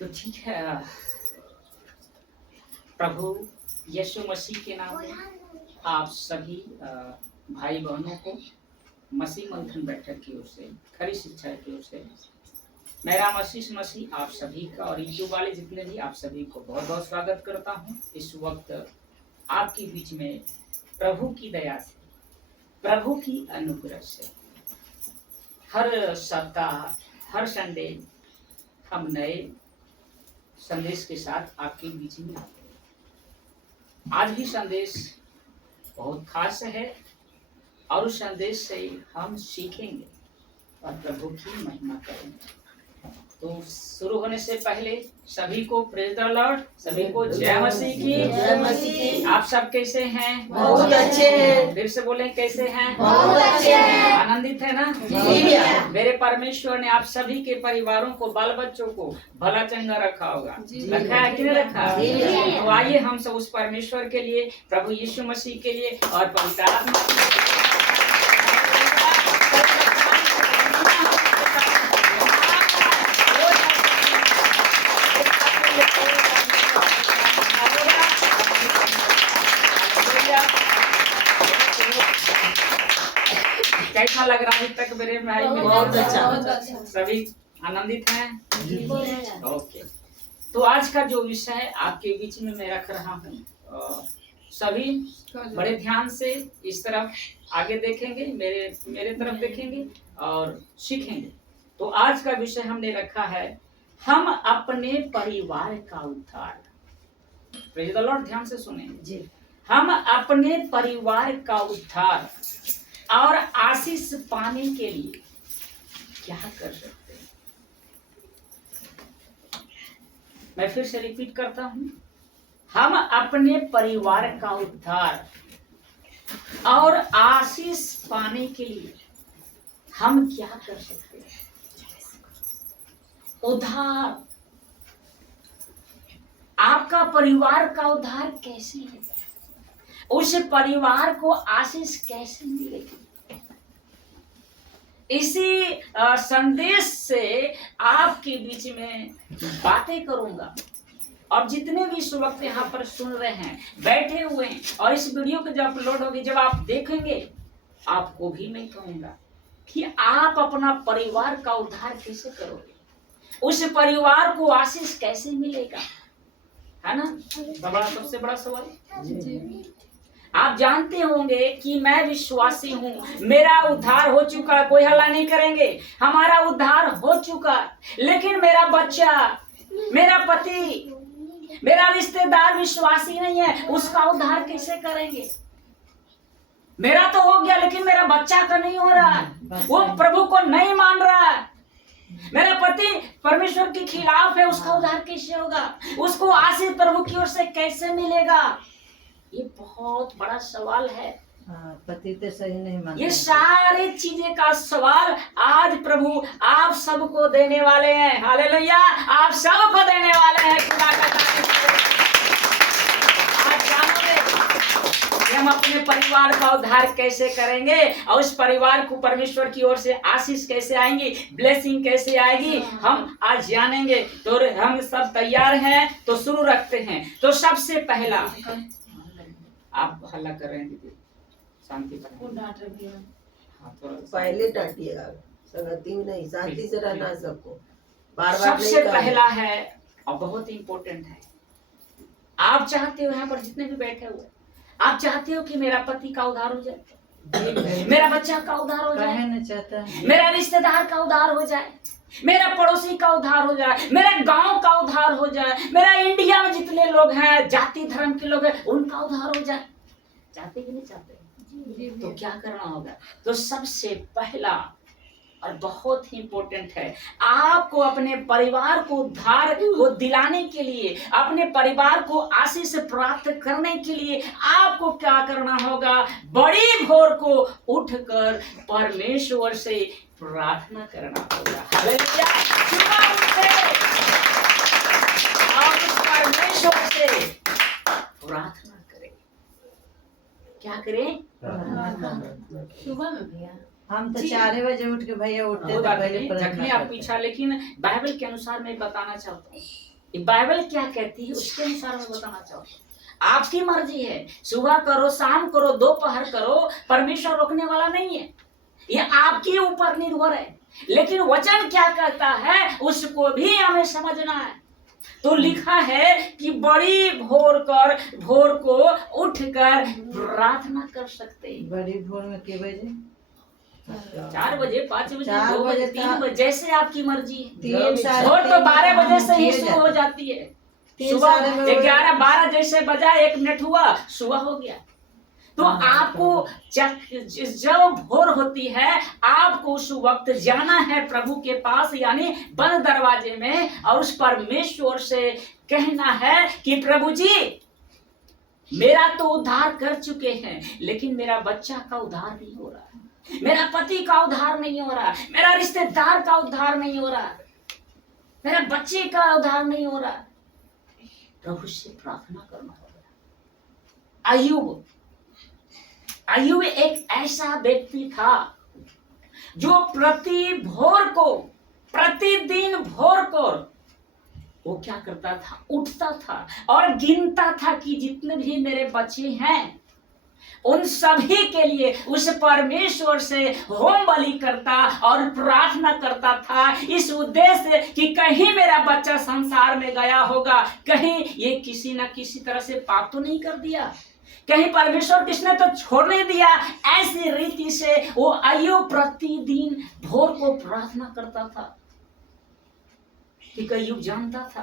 तो ठीक है, प्रभु यीशु मसीह के नाम में आप सभी भाई बहनों को मसीह मंथन बैठक की ओर से, खरी शिक्षा की ओर से मेरा मसीह आप सभी का और यूट्यूब वाले जितने भी आप सभी को बहुत बहुत स्वागत करता हूँ। इस वक्त आपके बीच में प्रभु की दया से, प्रभु की अनुग्रह से हर सप्ताह, हर संडे हम नए संदेश के साथ आपके बीच में आते हैं। आज भी संदेश बहुत खास है और उस संदेश से हम सीखेंगे और प्रभु की महिमा करेंगे। तो शुरू होने से पहले सभी को प्रेज द लॉर्ड, सभी को जय मसीह की। जय मसीह की। आप सब कैसे हैं? बहुत अच्छे हैं। फिर से बोलें, कैसे हैं? बहुत अच्छे हैं। आनंदित है ना? जी। मेरे परमेश्वर ने आप सभी के परिवारों को, बाल बच्चों को भला चंगा रखा होगा। रखा है कि नहीं रखा? तो आइए हम सब उस परमेश्वर के लिए, प्रभु यीशु मसीह के लिए और पवित्र आत्मा कैसा लग रहा है अभी तक मेरे भाई? बहुत अच्छा। सभी आनंदित हैं? ओके। तो आज का जो विषय है आपके बीच में मैं रख रहा हूँ, सभी बड़े ध्यान से इस तरफ आगे देखेंगे, मेरे तरफ देखेंगे और सीखेंगे। तो आज का विषय हमने रखा है, हम अपने परिवार का उद्धार। प्रेज़ द लॉर्ड, ध्यान से सुने जी। हम अपने परिवार का उद्धार और आशीष पाने के लिए क्या कर सकते हैं? मैं फिर से रिपीट करता हूं, हम अपने परिवार का उद्धार और आशीष पाने के लिए हम क्या कर सकते हैं? उद्धार, आपका परिवार का उद्धार कैसे है? उस परिवार को आशीष कैसे मिलेगी? इसी संदेश से आपके बीच में बातें करूंगा। और जितने भी इस वक्त यहाँ पर सुन रहे हैं, बैठे हुए हैं, और इस वीडियो को जब अपलोड होगी, जब आप देखेंगे, आपको भी मैं कहूंगा कि आप अपना परिवार का उद्धार कैसे करोगे, उस परिवार को आशीष कैसे मिलेगा, है ना? सबसे बड़ा सवाल। आप जानते होंगे कि मैं विश्वासी हूँ, मेरा उद्धार हो चुका है, कोई हल्ला नहीं करेंगे, हमारा उद्धार हो चुका, लेकिन मेरा बच्चा, मेरा पति, मेरा रिश्तेदार विश्वासी नहीं है, उसका उद्धार कैसे करेंगे? मेरा तो हो गया, लेकिन मेरा बच्चा का नहीं हो रहा, वो प्रभु को नहीं मान रहा, मेरा पति परमेश्वर के खिलाफ है, उसका उद्धार कैसे होगा? उसको आशीष प्रभु की ओर से कैसे मिलेगा? ये बहुत बड़ा सवाल है। पति तो सही नहीं मानता। ये सारी चीजें का सवाल आज प्रभु आप सबको देने वाले हैं। हालेलुया, आप सबको देने वाले हैं। खुदा का आज जानोगे कि हम अपने परिवार का उद्धार कैसे करेंगे और उस परिवार को परमेश्वर की ओर से आशीष कैसे आएंगी, ब्लेसिंग कैसे आएगी, हम आज जानेंगे। तो हम सब तैयार हैं, तो शुरू रखते हैं। तो सबसे पहला, आप हल्ला कर रहे हैं दीदी, शांति से। हाँ, पहले डांटिएगा, संगति में नहीं, शांति से रहना सबको, बार बार। सबसे पहला है और बहुत इम्पोर्टेंट है, आप चाहते हो, यहाँ पर जितने भी बैठे हुए, आप चाहते हो कि मेरा पति का उद्धार हो जाए, मेरा बच्चा का उद्धार हो जाए, कहना चाहता है, मेरा रिश्तेदार का उद्धार हो जाए, मेरा पड़ोसी का उद्धार हो जाए, मेरा गांव का उद्धार हो जाए, मेरा इंडिया में जितने लोग हैं, जाति धर्म के लोग हैं, उनका उद्धार हो जाए। चाहते कि नहीं चाहते? तो क्या करना होगा? तो सबसे पहला और बहुत ही इम्पोर्टेंट है, आपको अपने परिवार को उद्धार को दिलाने के लिए, अपने परिवार को आशीष प्राप्त करने के लिए आपको क्या करना होगा? बड़ी भोर को उठकर परमेश्वर से प्रार्थना करना होगा। हालेलुया, सुबह उठे और उस परमेश्वर से प्रार्थना करें। क्या करें? सुबह में भैया हम तो 4 बजे उठ के भैया उठते थे पहले जखने आप पीछा, लेकिन बाइबल के अनुसार मैं बताना चाहता हूँ, ये बाइबल क्या कहती है उसके अनुसार मैं बताना चाहूँ। आपकी मर्जी है, सुबह करो, शाम करो, दोपहर करो, परमेश्वर रोकने वाला नहीं है, ये आपके ऊपर निर्भर है। लेकिन वचन क्या कहता है उसको भी हमें समझना है। तो लिखा है कि बड़ी भोर को उठकर प्रार्थना कर सकते हैं। बड़ी भोर में के बजे? 4 बजे, 5 बजे, 4 2 बजे, बजे 3 बजे, जैसे आपकी मर्जी है। 3 साढ़े भोर तो 12 बजे से ही तीन शुरू हो जाती है। 3 सुबह साढ़े में 11-12 जैसे बजा, 1 मिनट हुआ, सुबह हो गया। तो आपको जब भोर होती है आपको उस वक्त जाना है प्रभु के पास, यानी बंद दरवाजे में, और उस परमेश्वर से कहना है कि प्रभु जी मेरा तो उद्धार कर चुके हैं, लेकिन मेरा बच्चा का उद्धार नहीं हो रहा, मेरा पति का उद्धार नहीं हो रहा, मेरा रिश्तेदार का उद्धार नहीं हो रहा, मेरा बच्चे का उद्धार नहीं हो रहा। प्रभु से प्रार्थना करना होगा। अय्यूब एक ऐसा व्यक्ति था जो प्रतिदिन भोर को वो क्या करता था, उठता था और गिनता था कि जितने भी मेरे बच्चे हैं उन सभी के लिए उस परमेश्वर से होम बलि करता और प्रार्थना करता था, इस उद्देश्य कि कहीं मेरा बच्चा संसार में गया होगा, कहीं ये किसी न किसी तरह से पाप तो नहीं कर दिया, कहीं परमेश्वर किसने तो छोड़ नहीं दिया। ऐसी रीति से वो अय्यूब प्रतिदिन भोर को प्रार्थना करता था। कि अय्यूब जानता था,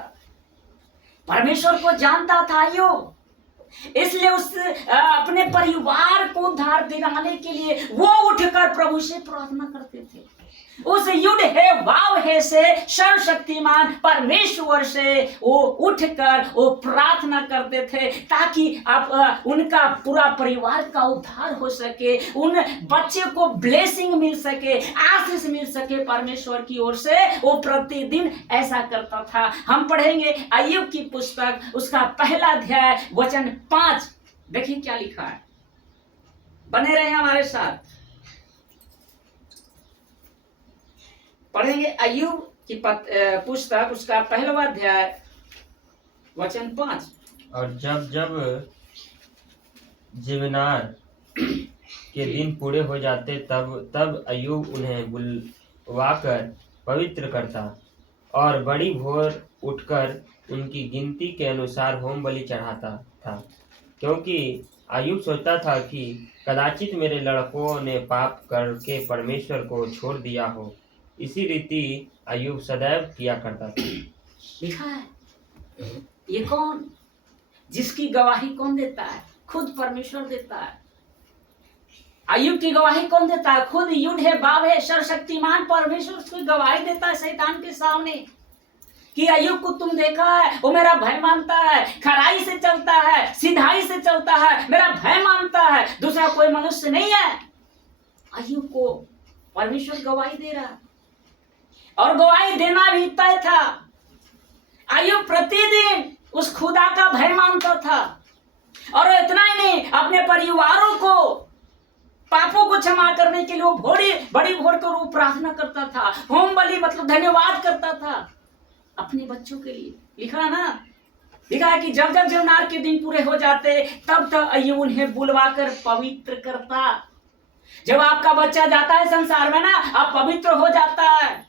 परमेश्वर को जानता था अय्यूब, इसलिए उस अपने परिवार को उद्धार दिलाने के लिए वो उठकर प्रभु से प्रार्थना करते थे। उस युद्ध है वाव है से सर्वशक्तिमान परमेश्वर से वो उठकर वो प्रार्थना करते थे, ताकि आप उनका पूरा परिवार का उद्धार हो सके, उन बच्चे को ब्लेसिंग मिल सके, आशीष मिल सके परमेश्वर की ओर से। वो प्रतिदिन ऐसा करता था। हम पढ़ेंगे अय्यूब की पुस्तक, उसका पहला अध्याय वचन 5। देखिए क्या लिखा है, बने रहे हमारे साथ। पढ़ेंगे अय्यूब की पुस्तक, उसका पहला अध्याय वचन 5। और जब जीवनार के दिन पूरे हो जाते तब अय्यूब उन्हें बुलवाकर पवित्र करता और बड़ी भोर उठकर उनकी गिनती के अनुसार होम बलि चढ़ाता था, क्योंकि अय्यूब सोचता था कि कदाचित मेरे लड़कों ने पाप करके परमेश्वर को छोड़ दिया हो। इसी रीति अय्यूब सदैव किया करता था। लिखा है, ये कौन, जिसकी गवाही कौन देता है? खुद परमेश्वर देता है। अय्यूब की गवाही कौन देता है? खुद युद्ध है बाब है सर्वशक्तिमान परमेश्वर उसकी गवाही देता है शैतान के सामने कि अय्यूब को तुम देखा है, वो मेरा भय मानता है, खराई से चलता है, सिधाई से चलता है, मेरा भय मानता है, दूसरा कोई मनुष्य नहीं है। अय्यूब को परमेश्वर गवाही दे रहा है और गवाही देना भी तय था। अय्यूब प्रतिदिन उस खुदा का भय मानता था, और इतना ही नहीं, अपने परिवारों को पापों को क्षमा करने के लिए वो बड़ी भोर कर वो प्रार्थना करता था, होम बलि मतलब धन्यवाद करता था अपने बच्चों के लिए। लिखा है ना, लिखा है कि जब जीवनार के दिन पूरे हो जाते तब अय्यूब उन्हें बुलवाकर पवित्र करता। जब आपका बच्चा जाता है संसार में ना, आप पवित्र हो जाता है,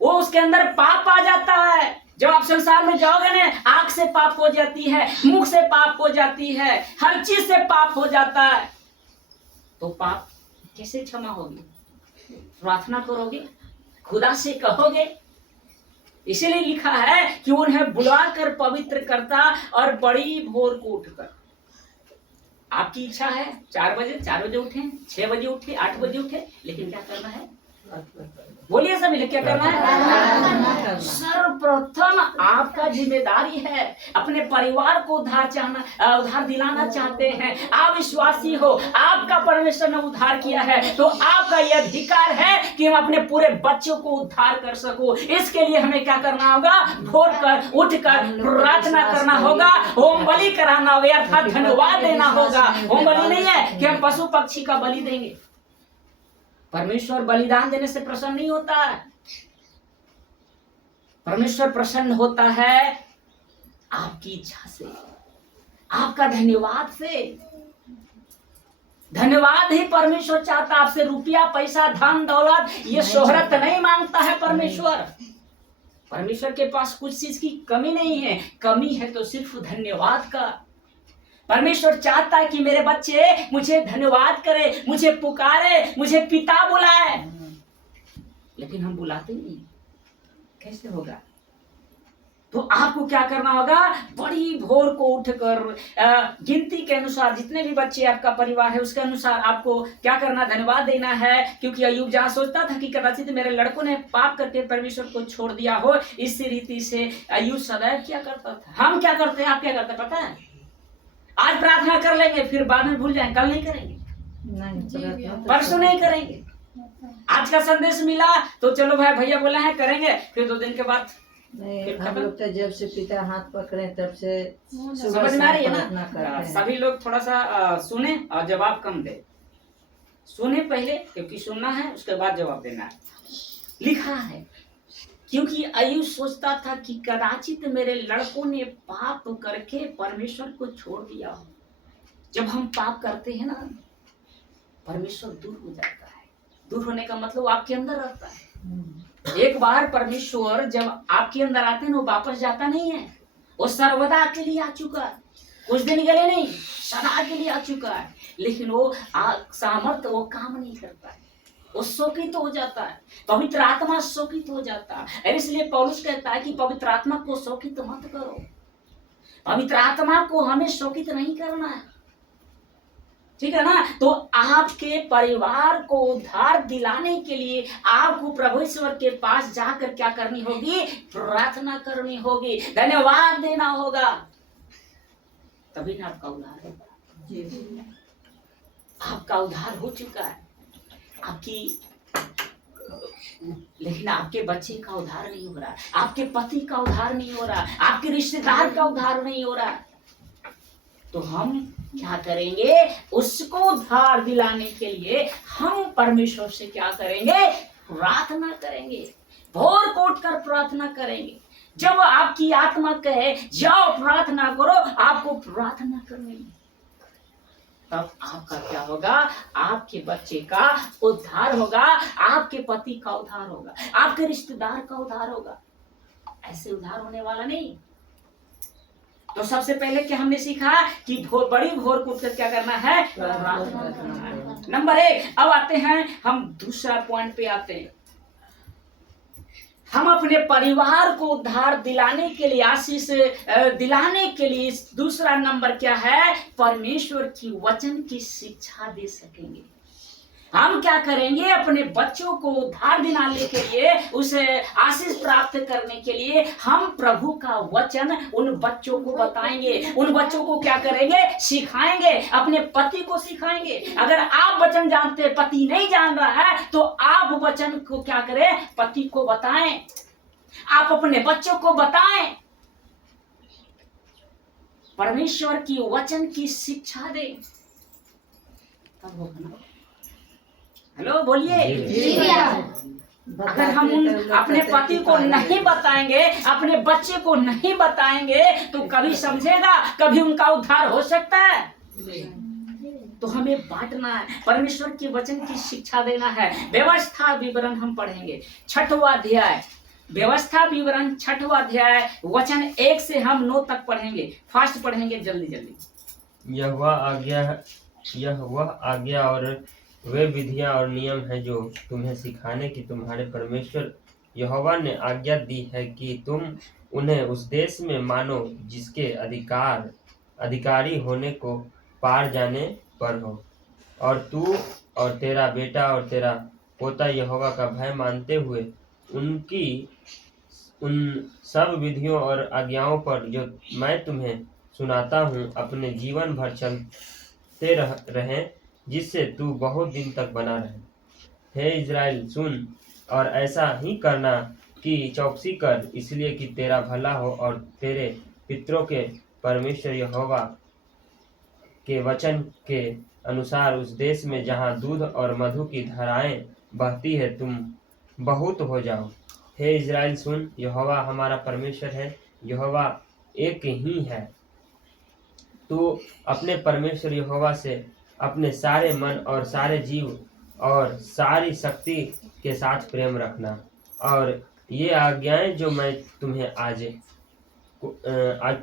वो उसके अंदर पाप आ जाता है। जब आप संसार में जाओगे ना, आंख से पाप हो जाती है, मुख से पाप हो जाती है, हर चीज से पाप हो जाता है। तो पाप कैसे क्षमा होगी? प्रार्थना करोगे, खुदा से कहोगे। इसीलिए लिखा है कि उन्हें बुलाकर पवित्र करता और बड़ी भोर को उठकर। आपकी इच्छा है 4 बजे उठे, 6 बजे उठे, 8 बजे उठे, लेकिन क्या करना है? बोलिए सभी, क्या करना है? सर्वप्रथम आपका जिम्मेदारी है, अपने परिवार को उद्धार दिलाना चाहते हैं, आप विश्वासी हो, आपका परमेश्वर ने उद्धार किया है, तो आपका यह अधिकार है कि हम अपने पूरे बच्चों को उद्धार कर सको। इसके लिए हमें क्या करना होगा? भोर कर उठकर प्रार्थना करना होगा, होम बलि कराना होगा, अर्थात धन्यवाद देना होगा। होम बलि नहीं है कि हम पशु पक्षी का बलि देंगे। परमेश्वर बलिदान देने से प्रसन्न नहीं होता है। परमेश्वर प्रसन्न होता है आपकी इच्छा से, आपका धन्यवाद से। धन्यवाद ही परमेश्वर चाहता आपसे। रुपया, पैसा, धन दौलत, ये शोहरत नहीं मांगता है परमेश्वर। परमेश्वर के पास कुछ चीज की कमी नहीं है। कमी है तो सिर्फ धन्यवाद का। परमेश्वर चाहता है कि मेरे बच्चे मुझे धन्यवाद करे, मुझे पुकारे, मुझे पिता बुलाए, लेकिन हम बुलाते नहीं। कैसे होगा? तो आपको क्या करना होगा? बड़ी भोर को उठकर गिनती के अनुसार जितने भी बच्चे आपका परिवार है उसके अनुसार आपको क्या करना? धन्यवाद देना है। क्योंकि अय्यूब जहाँ सोचता था कि कदाचित मेरे लड़कों ने पाप करके परमेश्वर को छोड़ दिया हो, इस रीति से अय्यूब सदैव क्या करता था। हम क्या करते हैं, आप क्या करते हैं पता है? आज प्रार्थना कर लेंगे, फिर बाद में भूल जाएंगे, कल नहीं करेंगे, परसों नहीं करेंगे। आज का संदेश मिला तो चलो भाई भैया बोला है करेंगे, फिर 2 दिन के बाद नहीं, हम लोग तो जब से पिता हाथ पकड़े तब से समझ में आ रही है प्रार्थना करते ना? हैं। सभी लोग थोड़ा सा सुने और जवाब कम दे। सुने पहले, क्योंकि सुनना है, उसके बाद जवाब देना है। लिखा है क्योंकि अय्यूब सोचता था कि कदाचित मेरे लड़कों ने पाप करके परमेश्वर को छोड़ दिया हो। जब हम पाप करते हैं ना, परमेश्वर दूर हो जाता है। दूर होने का मतलब आपके अंदर रहता है। एक बार परमेश्वर जब आपके अंदर आते हैं, वो वापस जाता नहीं है। वो सर्वदा के लिए आ चुका है, कुछ दिन के लिए नहीं, सदा के लिए आ चुका है। लेकिन वो सामर्थ्य वो काम नहीं करता है, वो शोकित हो जाता है। पवित्र आत्मा शोकित हो जाता है। इसलिए पौलुस कहता है कि पवित्र आत्मा को शोकित मत करो। पवित्र आत्मा को हमें शोकित नहीं करना है, ठीक है ना? तो आपके परिवार को उद्धार दिलाने के लिए आपको प्रभु ईश्वर के पास जाकर क्या करनी होगी? प्रार्थना करनी होगी, धन्यवाद देना होगा, तभी ना आपका उद्धार होगा। आपका उद्धार हो चुका है, आपकी, लेकिन आपके बच्चे का उद्धार नहीं हो रहा, आपके पति का उद्धार नहीं हो रहा, आपके रिश्तेदार का उद्धार नहीं हो रहा। तो हम क्या करेंगे? उसको उद्धार दिलाने के लिए हम परमेश्वर से क्या करेंगे? प्रार्थना करेंगे, भोर को उठकर प्रार्थना करेंगे। जब आपकी आत्मा कहे जाओ प्रार्थना करो, आपको प्रार्थना करनी, तब आपका क्या होगा? आपके बच्चे का उद्धार होगा, आपके पति का उद्धार होगा, आपके रिश्तेदार का उद्धार होगा। ऐसे उद्धार होने वाला नहीं। तो सबसे पहले क्या हमने सीखा कि बड़ी भोर को उठकर क्या करना है? प्रार्थना करना है। नंबर 1। अब आते हैं हम दूसरा पॉइंट पे आते हैं। हम अपने परिवार को उद्धार दिलाने के लिए, आशीष दिलाने के लिए दूसरा नंबर क्या है? परमेश्वर की वचन की शिक्षा दे सकेंगे। हम क्या करेंगे? अपने बच्चों को उद्धार दिलाने के लिए, उसे आशीष प्राप्त करने के लिए हम प्रभु का वचन उन बच्चों को बताएंगे। उन बच्चों को क्या करेंगे? सिखाएंगे, अपने पति को सिखाएंगे। अगर आप वचन जानते हैं, पति नहीं जान रहा है, तो आप वचन को क्या करें? पति को बताएं, आप अपने बच्चों को बताएं, परमेश्वर की वचन की शिक्षा दें, तब होगा ना। हेलो बोलिए। अगर हम अपने पति को नहीं बताएंगे, अपने बच्चे को नहीं बताएंगे, तो कभी समझेगा, कभी उनका उद्धार हो सकता है? तो हमें बांटना है, परमेश्वर के वचन की शिक्षा देना है। व्यवस्था विवरण हम पढ़ेंगे 6वां अध्याय, व्यवस्था विवरण 6वां अध्याय, वचन 1 से हम 9 तक पढ़ेंगे। फास्ट पढ़ेंगे, जल्दी जल्दी। यह वह आज्ञा और वे विधियां और नियम हैं जो तुम्हें सिखाने की तुम्हारे परमेश्वर यहोवा ने आज्ञा दी है कि तुम उन्हें उस देश में मानो जिसके अधिकारी होने को पार जाने पर हो। और तू और तेरा बेटा और तेरा पोता यहोवा का भय मानते हुए उन सब विधियों और आज्ञाओं पर जो मैं तुम्हें सुनाता हूँ अपने जीवन भर चलते रहें, जिससे तू बहुत दिन तक बना रहे। हे इज़राइल सुन, और ऐसा ही करना कि चौकसी कर, इसलिए कि तेरा भला हो और तेरे पितरों के परमेश्वर यहोवा के वचन के अनुसार उस देश में जहाँ दूध और मधु की धाराएं बहती है तुम बहुत हो जाओ। हे इज़राइल सुन, यहोवा हमारा परमेश्वर है, यहोवा एक ही है। तो अपने परमेश्वर यहोवा से अपने सारे मन और सारे जीव और सारी शक्ति के साथ प्रेम रखना, और ये आज्ञाएं जो मैं तुम्हें आज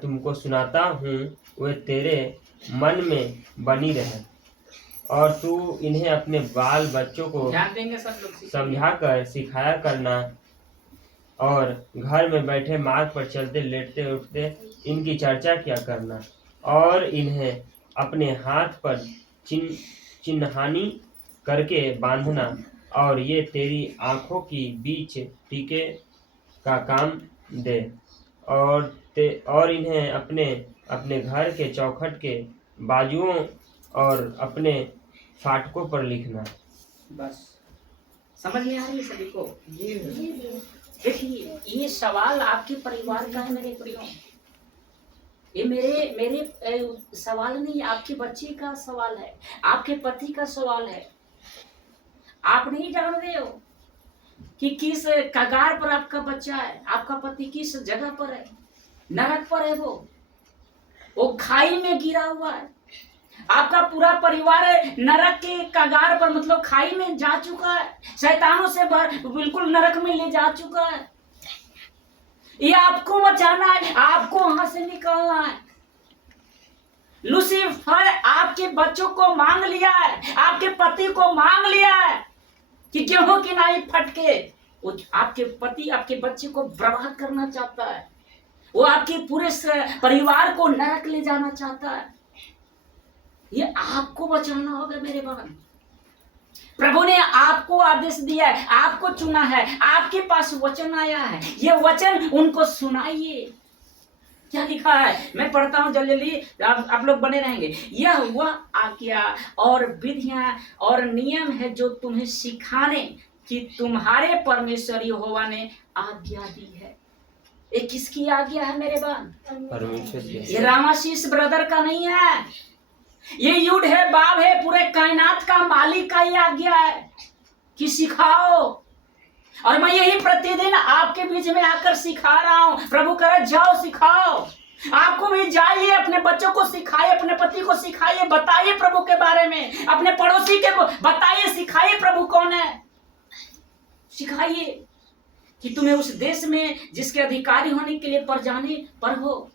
तुमको सुनाता हूँ वे तेरे मन में बनी रहे, और तू इन्हें अपने बाल बच्चों को ध्यान देंगे सब लोग। समझाकर सिखाया करना, और घर में बैठे मार्ग पर चलते लेटते उठते इनकी चर्चा किया करना, और इन्हें अपने हाथ पर चिन्हानी करके बांधना, और ये तेरी आंखों की बीच टीके का काम दे, और इन्हें अपने अपने घर के चौखट के बाजुओं और अपने फाटकों पर लिखना। बस समझ में आ रही है सभी को? जी देखिए, ये सवाल आपके परिवार का है मेरे प्रियो। ये मेरे सवाल नहीं, आपके बच्चे का सवाल है, आपके पति का सवाल है। आप नहीं जान रहे हो कि किस कगार पर आपका बच्चा है, आपका पति किस जगह पर है, नरक पर है। वो खाई में गिरा हुआ है। आपका पूरा परिवार नरक के कगार पर, मतलब खाई में जा चुका है, शैतानों से बिल्कुल नरक में ले जा चुका है। ये आपको बचाना है, आपको वहां से निकालना है। लूसीफर आपके बच्चों को मांग लिया है, आपके पति को मांग लिया है कि गेहूं की नाई फटके। वो आपके पति आपके बच्चे को बर्बाद करना चाहता है। वो आपके पूरे परिवार को नरक ले जाना चाहता है। ये आपको बचाना होगा मेरे बहन। प्रभु ने आपको आदेश दिया है, आपको चुना है, आपके पास वचन आया है। ये वचन उनको सुनाइए। क्या लिखा है मैं पढ़ता हूँ जल्दी, आप लोग बने रहेंगे। यह वह आज्ञा और विधियां और नियम है जो तुम्हें सिखाने कि तुम्हारे परमेश्वर यहोवा ने आज्ञा दी है। ये किसकी आज्ञा है मेरे बहन? परमेश्वर की। ये रामाशीष ब्रदर का नहीं है, ये युड है, बाब है, पूरे कायनात का मालिक का ही आज्ञा है कि सिखाओ। और मैं यही प्रतिदिन आपके बीच में आकर सिखा रहा हूं। प्रभु करे जाओ सिखाओ। आपको भी जाइए, अपने बच्चों को सिखाइए, अपने पति को सिखाइए, बताइए प्रभु के बारे में, अपने पड़ोसी के बताइए, सिखाइए प्रभु कौन है। सिखाइए कि तुम्हें उस देश में जिसके अधिकारी होने के लिए पर जाने पर हो।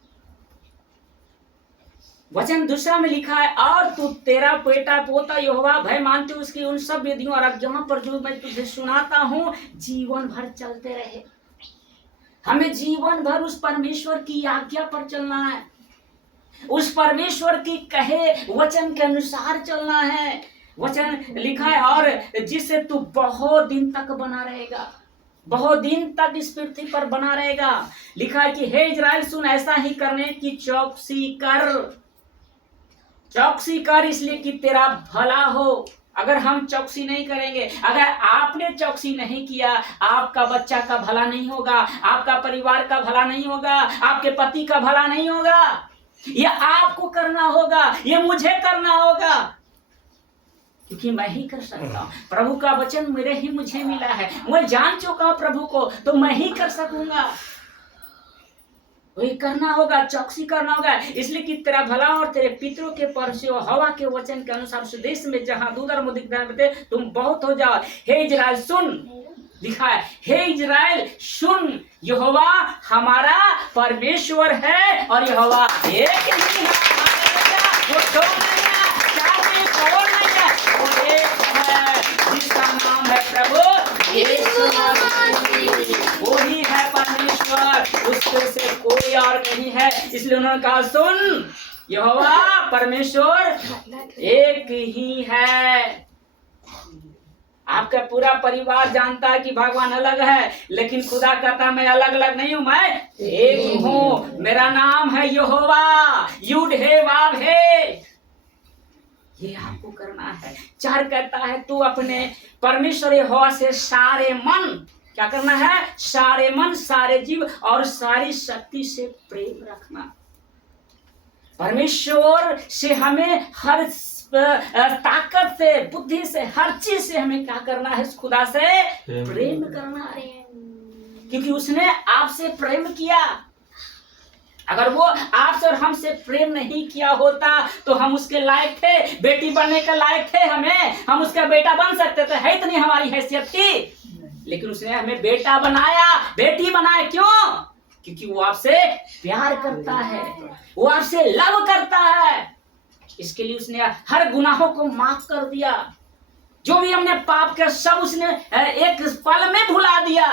वचन दूसरा में लिखा है, और तू तेरा बेटा पोता यहोवा भय मानते उसकी उन सब विधियों और आज्ञाओं पर जो मैं तुझे सुनाता हूँ जीवन भर चलते रहे। हमें जीवन भर उस परमेश्वर की आज्ञा पर चलना है, उस परमेश्वर की कहे वचन के अनुसार चलना है। वचन लिखा है, और जिससे तू बहुत दिन तक बना रहेगा, बहुत दिन तक इस पृथ्वी पर बना रहेगा। लिखा है कि हे इजराइल सुन, ऐसा ही करने की चौकसी कर। चौकसी कर इसलिए कि तेरा भला हो। अगर हम चौकसी नहीं करेंगे, अगर आपने चौकसी नहीं किया, आपका बच्चा का भला नहीं होगा, आपका परिवार का भला नहीं होगा, आपके पति का भला नहीं होगा। ये आपको करना होगा, ये मुझे करना होगा, क्योंकि मैं ही कर सकता हूँ। प्रभु का वचन मेरे ही मुझे मिला है, मैं जान चुका हूँ प्रभु को, तो मैं ही कर सकूंगा। वही करना होगा, चौकसी करना होगा, इसलिए कि तेरा भला और तेरे पितरों के परसों हवा के वचन के अनुसार उस देश में जहां दूध और मधु बहते तुम बहुत हो जाओ। हे इजराइल सुन, लिखा है, हे इजराइल सुन, यहोवा हमारा परमेश्वर है और यहोवा एक ही है। वो दो नहीं है, चार नहीं, और नहीं है, वो एक है, जिसका नाम है प्रभु यीशु मसीह। वही है परमेश्वर, उससे से कोई और नहीं है। इसलिए उन्होंने कहा सुन, यहोवा परमेश्वर एक ही है। आपका पूरा परिवार जानता है कि भगवान अलग है, लेकिन खुदा कहता मैं अलग अलग नहीं हूं, मैं एक हूं। मेरा नाम है यहोवा, युड है वाव है। ये आपको करना है। चार कहता है तू अपने परमेश्वर यहोवा से सारे मन, क्या करना है? सारे मन, सारे जीव और सारी शक्ति से प्रेम रखना। परमेश्वर से हमें हर ताकत से, बुद्धि से, हर चीज से हमें क्या करना है? खुदा से प्रेम करना है, क्योंकि उसने आपसे प्रेम किया। अगर वो आपसे और हमसे प्रेम नहीं किया होता तो हम उसके लायक थे, बेटी बनने के लायक थे, हम उसका बेटा बन सकते थे, है इतनी हमारी हैसियत थी। लेकिन उसने हमें बेटा बनाया, बेटी बनाया। क्यों? क्योंकि वो आपसे प्यार करता है, वो आपसे लव करता है। इसके लिए उसने हर गुनाहों को माफ कर दिया। जो भी हमने पाप किया सब उसने एक पल में भुला दिया,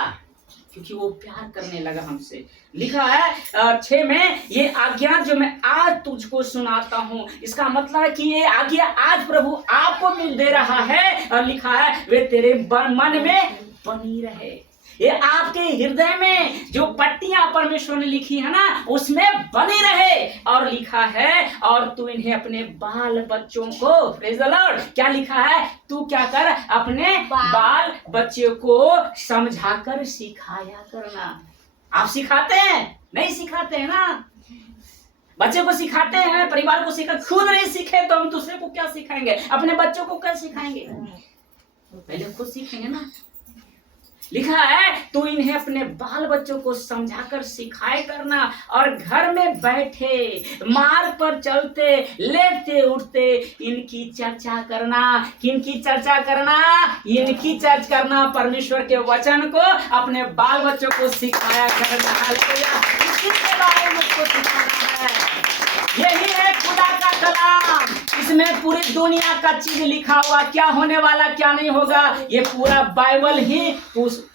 क्योंकि वो प्यार करने लगा हमसे। लिखा है 6 में, ये आज्ञा जो मैं आज तुझको सुनाता हूँ, इसका मतलब है कि ये आज्ञा आज प्रभु आपको मिल दे रहा है। और लिखा है वे तेरे मन में बनी रहे। ये आपके हृदय में जो पट्टियां परमेश्वर ने लिखी है ना, उसमें बनी रहे। और लिखा है और तू इन्हें अपने बाल बच्चों को, प्रेज़ द लॉर्ड, क्या लिखा है, तू क्या कर, अपने बाल बच्चों को समझाकर सिखाया करना। आप सिखाते हैं? नहीं सिखाते हैं ना। बच्चे को सिखाते हैं, परिवार को सिखा, खुद नहीं सीखे तो हम दूसरे को क्या सिखाएंगे, अपने बच्चों को क्या सिखाएंगे? पहले खुद सीखेंगे ना। लिखा है तू इन्हें अपने बाल बच्चों को समझाकर सिखाए करना, और घर में बैठे, मार्ग पर चलते, लेटते उठते इनकी चर्चा करना। किनकी चर्चा करना? इनकी चर्चा करना, परमेश्वर के वचन को अपने बाल बच्चों को सिखाया करना। हालेलुया। इसी के बारे में उसको सिखाना है। यही है खुदा का कलाम। इसमें पूरी दुनिया का चीज लिखा हुआ, क्या होने वाला क्या नहीं होगा, ये पूरा बाइबल ही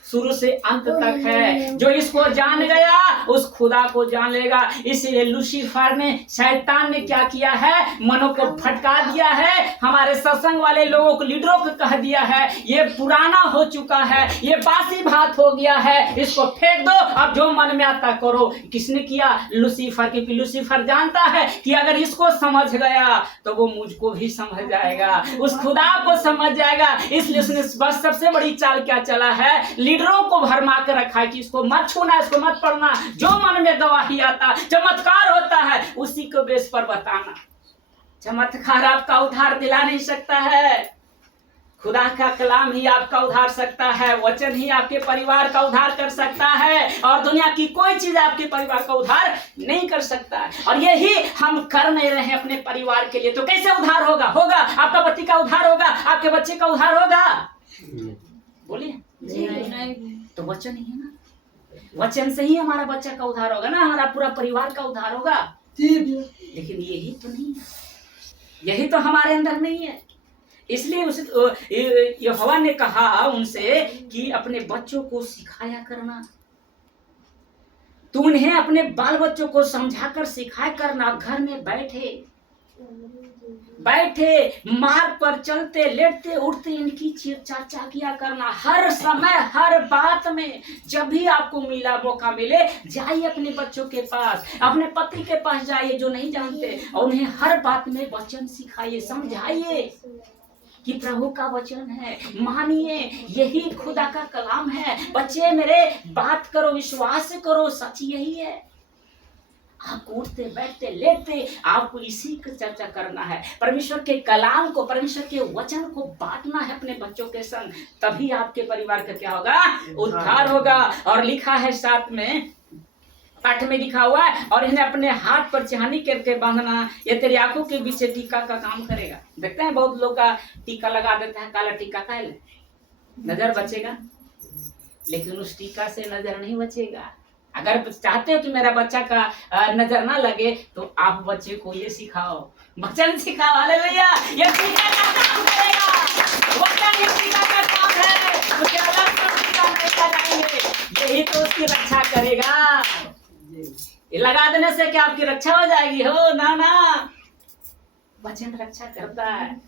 शुरू से अंत तक है। जो इसको जान गया उस खुदा को जान लेगा। इसलिए लूसीफर ने, शैतान ने क्या किया है, मनों को भटका दिया है। हमारे सत्संग वाले लोगों को, लीडरों को कह दिया है ये पुराना हो चुका है, ये बासी बात हो गया है, इसको फेंक दो, अब जो मन में आता करो। किसने किया? लूसीफर। क्योंकि लूसीफर जानता है कि अगर इसको समझ गया तो वो मुझको भी समझ जाएगा, उस खुदा को समझ जाएगा। इसलिए उसने बस सबसे बड़ी चाल क्या चला है, लीडरों को भरमा कर रखा है कि इसको मत छूना, इसको मत पढ़ना। जो मन में गवाही आता, चमत्कार होता है, उसी को बेस पर बताना। चमत्कार आपका उद्धार दिला नहीं सकता है, खुदा का कलाम ही आपका उद्धार सकता है, वचन ही आपके परिवार का उद्धार कर सकता है, और दुनिया की कोई चीज आपके परिवार का उद्धार नहीं कर सकता है। और यही हम कर नहीं रहे हैं अपने परिवार के लिए, तो कैसे उद्धार होगा? आपका पति का उद्धार होगा, आपके बच्चे का उद्धार होगा? बोलिए। तो वचन ही है ना, वचन से ही हमारा बच्चा का उद्धार होगा ना, हमारा पूरा परिवार का उद्धार होगा। लेकिन यही तो नहीं है, यही तो हमारे अंदर नहीं है। इसलिए उस यहोवा ने कहा उनसे कि अपने बच्चों को सिखाया करना। तू उन्हें अपने बाल बच्चों को समझाकर सिखाया करना। घर में बैठे मार्ग पर चलते, लेटते उठते इनकी चर्चा किया करना। हर समय, हर बात में, जब भी आपको मिला, मौका मिले, जाइए अपने बच्चों के पास, अपने पति के पास जाइए जो नहीं जानते, और उन्हें हर बात में वचन सिखाइए, समझाइए कि प्रभु का वचन है, मानिए, यही खुदा का कलाम है। बच्चे मेरे, बात करो, विश्वास करो, सच यही है। आपको उठते, बैठते, लेटते आपको इसी की चर्चा करना है। परमेश्वर के कलाम को, परमेश्वर के वचन को बांटना है अपने बच्चों के संग, तभी आपके परिवार का क्या होगा? उद्धार होगा। और लिखा है 7 में, 8 में लिखा हुआ है, और इन्हें अपने हाथ पर चिन्हानी करके बांधना, ये तेरी आंखों के बीच टीका का काम करेगा। देखते हैं बहुत लोग का टीका लगा देते हैं, काला टीका का है, नजर बचेगा, लेकिन उस टीका से नजर नहीं बचेगा। अगर चाहते हो कि मेरा बच्चा का नजर ना लगे, तो आप बच्चे को ये सिखाओ, वचन सिखाओ। हालेलुया। ये टीका का काम करेगा, वचन ये टीका का काम है, उसे अलग से टीका नहीं लगाएंगे, यही तो उसकी रक्षा करेगा। ये लगा देने से क्या आपकी रक्षा हो जाएगी? हो ना ना, वचन रक्षा करता है,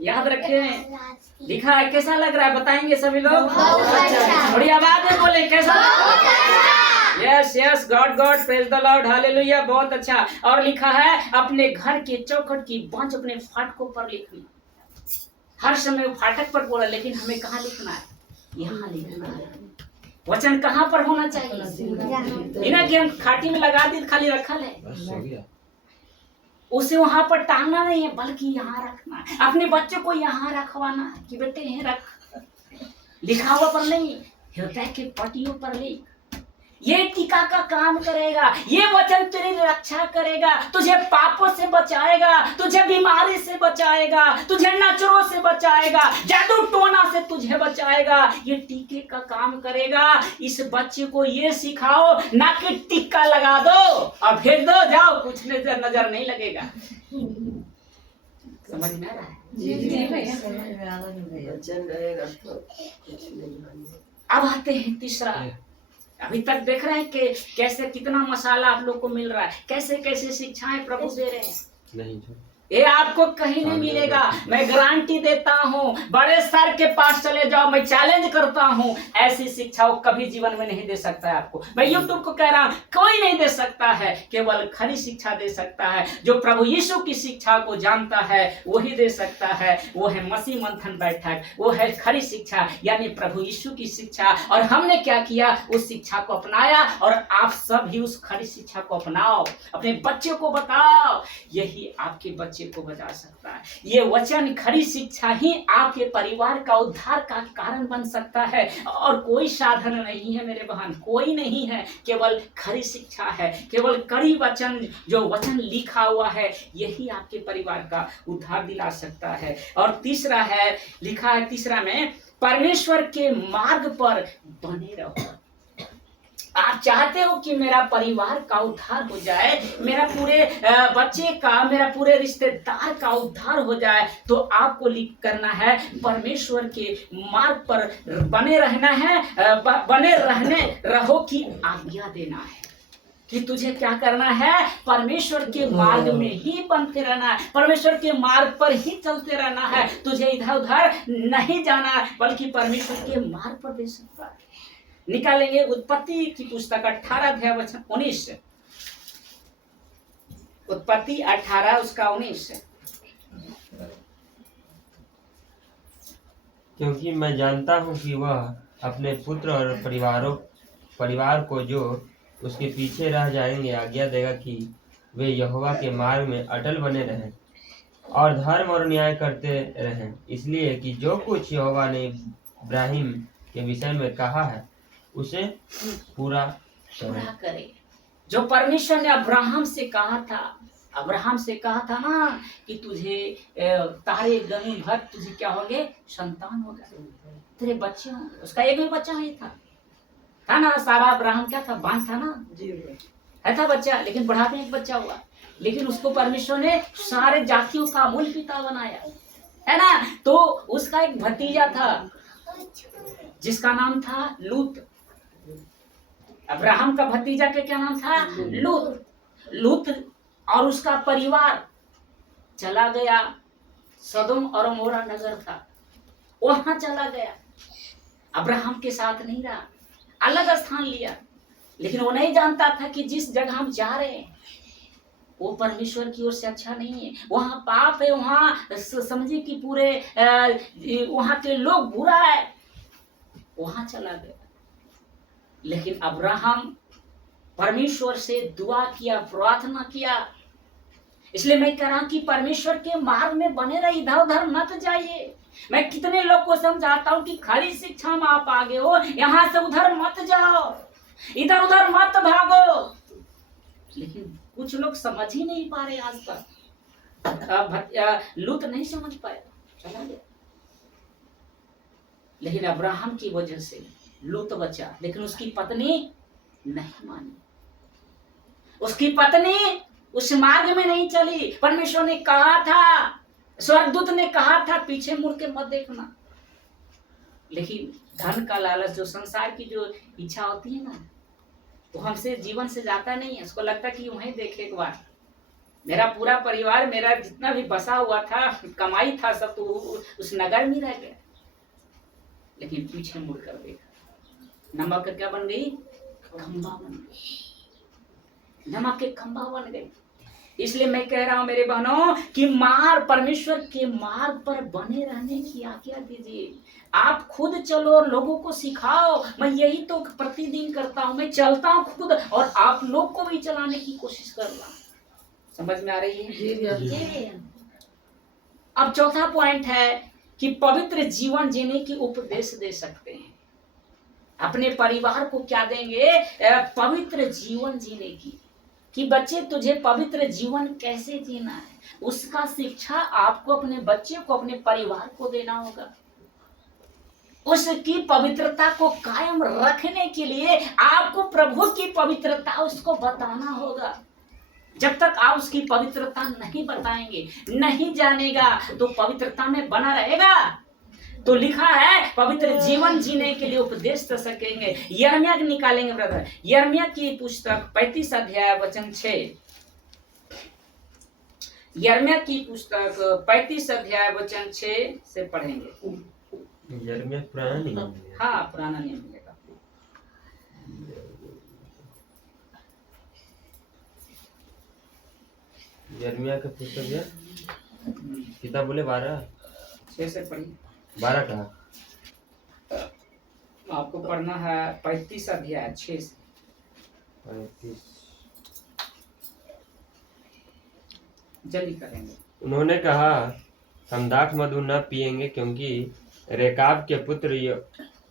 याद रखें। लिखा है, कैसा लग रहा है बताएंगे सभी लोग? थोड़ी आवाज में बोले, कैसा? Yes yes, God God, praise the Lord, hallelujah, बहुत अच्छा। और लिखा है अपने घर के चौखट की बांझ अपने फाटकों पर लिखना। हर समय फाटक पर बोला, लेकिन हमें कहाँ लिखना है? यहाँ लिखना है। वचन कहाँ पर होना चाहिए? इन्हें कि हम खाटी में लगा दी खाली रखा है, उसे वहां पर टांगना नहीं है, बल्कि यहाँ रखना है। अपने बच्चे को यहाँ रखवाना है कि बेटे यहाँ रख, लिखा हुआ पर नहीं, हृदय के पटियों पर लिख। ये टीका का काम करेगा, ये वचन तेरी रक्षा करेगा, तुझे पापों से बचाएगा, तुझे बीमारी से बचाएगा, तुझे नचरों से बचाएगा, जादू टोना से तुझे बचाएगा। ये टीके का काम करेगा। इस बच्चे को ये सिखाओ, ना कि टीका लगा दो और भेज दो, जाओ, कुछ नजर नहीं लगेगा। समझ में आ रहा है? जी भैया। वचन रहेगा तो कुछ नहीं मानेगा। अब आते हैं तीसरा। अभी तक देख रहे हैं कि कैसे कितना मसाला आप लोग को मिल रहा है, कैसे कैसे शिक्षाएं प्रभु दे रहे हैं। नहीं ये आपको कहीं नहीं मिलेगा। मैं गारंटी देता हूँ, बड़े सर के पास चले जाओ, मैं चैलेंज करता हूँ, ऐसी शिक्षा वो कभी जीवन में नहीं दे सकता है आपको। मैं यूट्यूब को कह रहा हूँ, कोई नहीं दे सकता है। केवल खरी शिक्षा दे सकता है, जो प्रभु यीशु की शिक्षा को जानता है वही दे सकता है। वो है मसीह मंथन बैठक, वो है खरी शिक्षा, यानी प्रभु यीशु की शिक्षा। और हमने क्या किया, उस शिक्षा को अपनाया, और आप सब भी उस खरी शिक्षा को अपनाओ, अपने बच्चे को बताओ। यही आपके बच्चे को बचा सकता है। ये वचन, खरी शिक्षा ही आपके परिवार का उद्धार का कारण बन सकता है, और कोई साधन नहीं है मेरे बहन, कोई नहीं है, केवल खरी शिक्षा है, केवल कड़ी वचन, जो वचन लिखा हुआ है, यही आपके परिवार का उद्धार दिला सकता है। और तीसरा है, लिखा है तीसरा में, परमेश्वर के मार्ग पर बने रहो। आप चाहते हो कि मेरा परिवार का उद्धार हो जाए, मेरा पूरे बच्चे का, मेरा पूरे रिश्तेदार का उद्धार हो जाए, तो आपको करना है, परमेश्वर के मार्ग पर बने रहना है। बने रहने रहो की आज्ञा देना है कि तुझे क्या करना है, परमेश्वर के मार्ग में ही बनते रहना है, परमेश्वर के मार्ग पर ही चलते रहना है। तुझे इधर उधर नहीं जाना, बल्कि परमेश्वर के मार्ग पर दे सकता है। निकालेंगे उत्पत्ति की पुस्तक 18 अध्याय वचन 19, उत्पत्ति 18 उसका 19। क्योंकि मैं जानता हूँ कि वह अपने पुत्र और परिवार को जो उसके पीछे रह जाएंगे आज्ञा देगा कि वे यहोवा के मार्ग में अटल बने रहें और धर्म और न्याय करते रहें, इसलिए कि जो कुछ यहोवा ने इब्राहिम के विषय में कहा है उसे पूरा करे। जो परमेश्वर ने अब्राहम से कहा था ना कि तुझे तारे गनी भर तुझे क्या होंगे, संतान होगा, तेरे बच्चे होंगे। उसका एक भी बच्चा नहीं था ना। सारा अब्राहम क्या था, बांझ था ना, है था बच्चा, लेकिन बुढ़ापे में एक बच्चा हुआ। लेकिन उसको परमेश्वर ने सारे जातियों का मूल पिता बनाया, है ना। तो उसका एक भतीजा था जिसका नाम था लूत। अब्राहम का भतीजा के क्या नाम था, लूत। और उसका परिवार चला गया, सदोम और अमोरा नगर था, वहां चला गया। अब्राहम के साथ नहीं रहा, अलग स्थान लिया। लेकिन वो नहीं जानता था कि जिस जगह हम जा रहे हैं वो परमेश्वर की ओर से अच्छा नहीं है, वहां पाप है, वहां समझिए कि पूरे वहां के लोग बुरा है, वहां चला गया। लेकिन अब्राहम परमेश्वर से दुआ किया, प्रार्थना किया। इसलिए मैं कह रहा हूं कि परमेश्वर के मार्ग में बने रहे, इधर उधर मत जाइए। मैं कितने लोग को समझाता हूं कि खरी शिक्षा में आप आगे हो, यहां से उधर मत जाओ, इधर उधर मत भागो। लेकिन कुछ लोग समझ ही नहीं पा रहे आज तक। लूत नहीं समझ पाया, चला गया। लेकिन अब्राहम की वजह से लूत बचा, लेकिन उसकी पत्नी नहीं मानी। उसकी पत्नी उस मार्ग में नहीं चली। परमेश्वर ने कहा था, स्वर्गदूत ने कहा था, पीछे मुड़ के मत देखना। लेकिन धन का लालच, जो संसार की जो इच्छा होती है ना, वो हमसे जीवन से जाता नहीं है। उसको लगता कि वहीं देखे एक बार, मेरा पूरा परिवार, मेरा जितना भी बसा हुआ था, कमाई था, सब तो उस नगर में रह गया। लेकिन पीछे मुड़ कर देखा, नमक का क्या बन गई, खंभा बन गई, नमक के खंभा बन गई। इसलिए मैं कह रहा हूं मेरे बहनों कि परमेश्वर के मार्ग पर बने रहने की आज्ञा दीजिए। आप खुद चलो, लोगों को सिखाओ। मैं यही तो प्रतिदिन करता हूं, मैं चलता हूं खुद, और आप लोग को भी चलाने की कोशिश कर रहा हूं। समझ में आ रही है? जी। अब चौथा पॉइंट है कि पवित्र जीवन जीने की उपदेश दे सकते हैं। अपने परिवार को क्या देंगे? पवित्र जीवन जीने की, कि बच्चे तुझे पवित्र जीवन कैसे जीना है, उसका शिक्षा आपको अपने बच्चे को, अपने परिवार को देना होगा। उसकी पवित्रता को कायम रखने के लिए आपको प्रभु की पवित्रता उसको बताना होगा। जब तक आप उसकी पवित्रता नहीं बताएंगे, नहीं जानेगा, तो पवित्रता में बना रहेगा। तो लिखा है पवित्र जीवन जीने के लिए उपदेश कर सकेंगे। यिर्मयाह निकालेंगे ब्रदर, यिर्मयाह की पुस्तक 35 अध्याय वचन 6। यिर्मयाह की पुस्तक 35 अध्याय वचन 6 से पढ़ेंगे। यिर्मयाह पुराना नियम है। हाँ, पुराना नियम मिलेगा। यिर्मयाह का पुस्तक है, किताब बोले 12 6 से पढ़िए। 12 का आपको पढ़ना है 35 अध्याय 6 से। 35। जल्दी करेंगे। उन्होंने कहा, हम दाख मधु न पिएंगे, क्योंकि रेकाब के पुत्र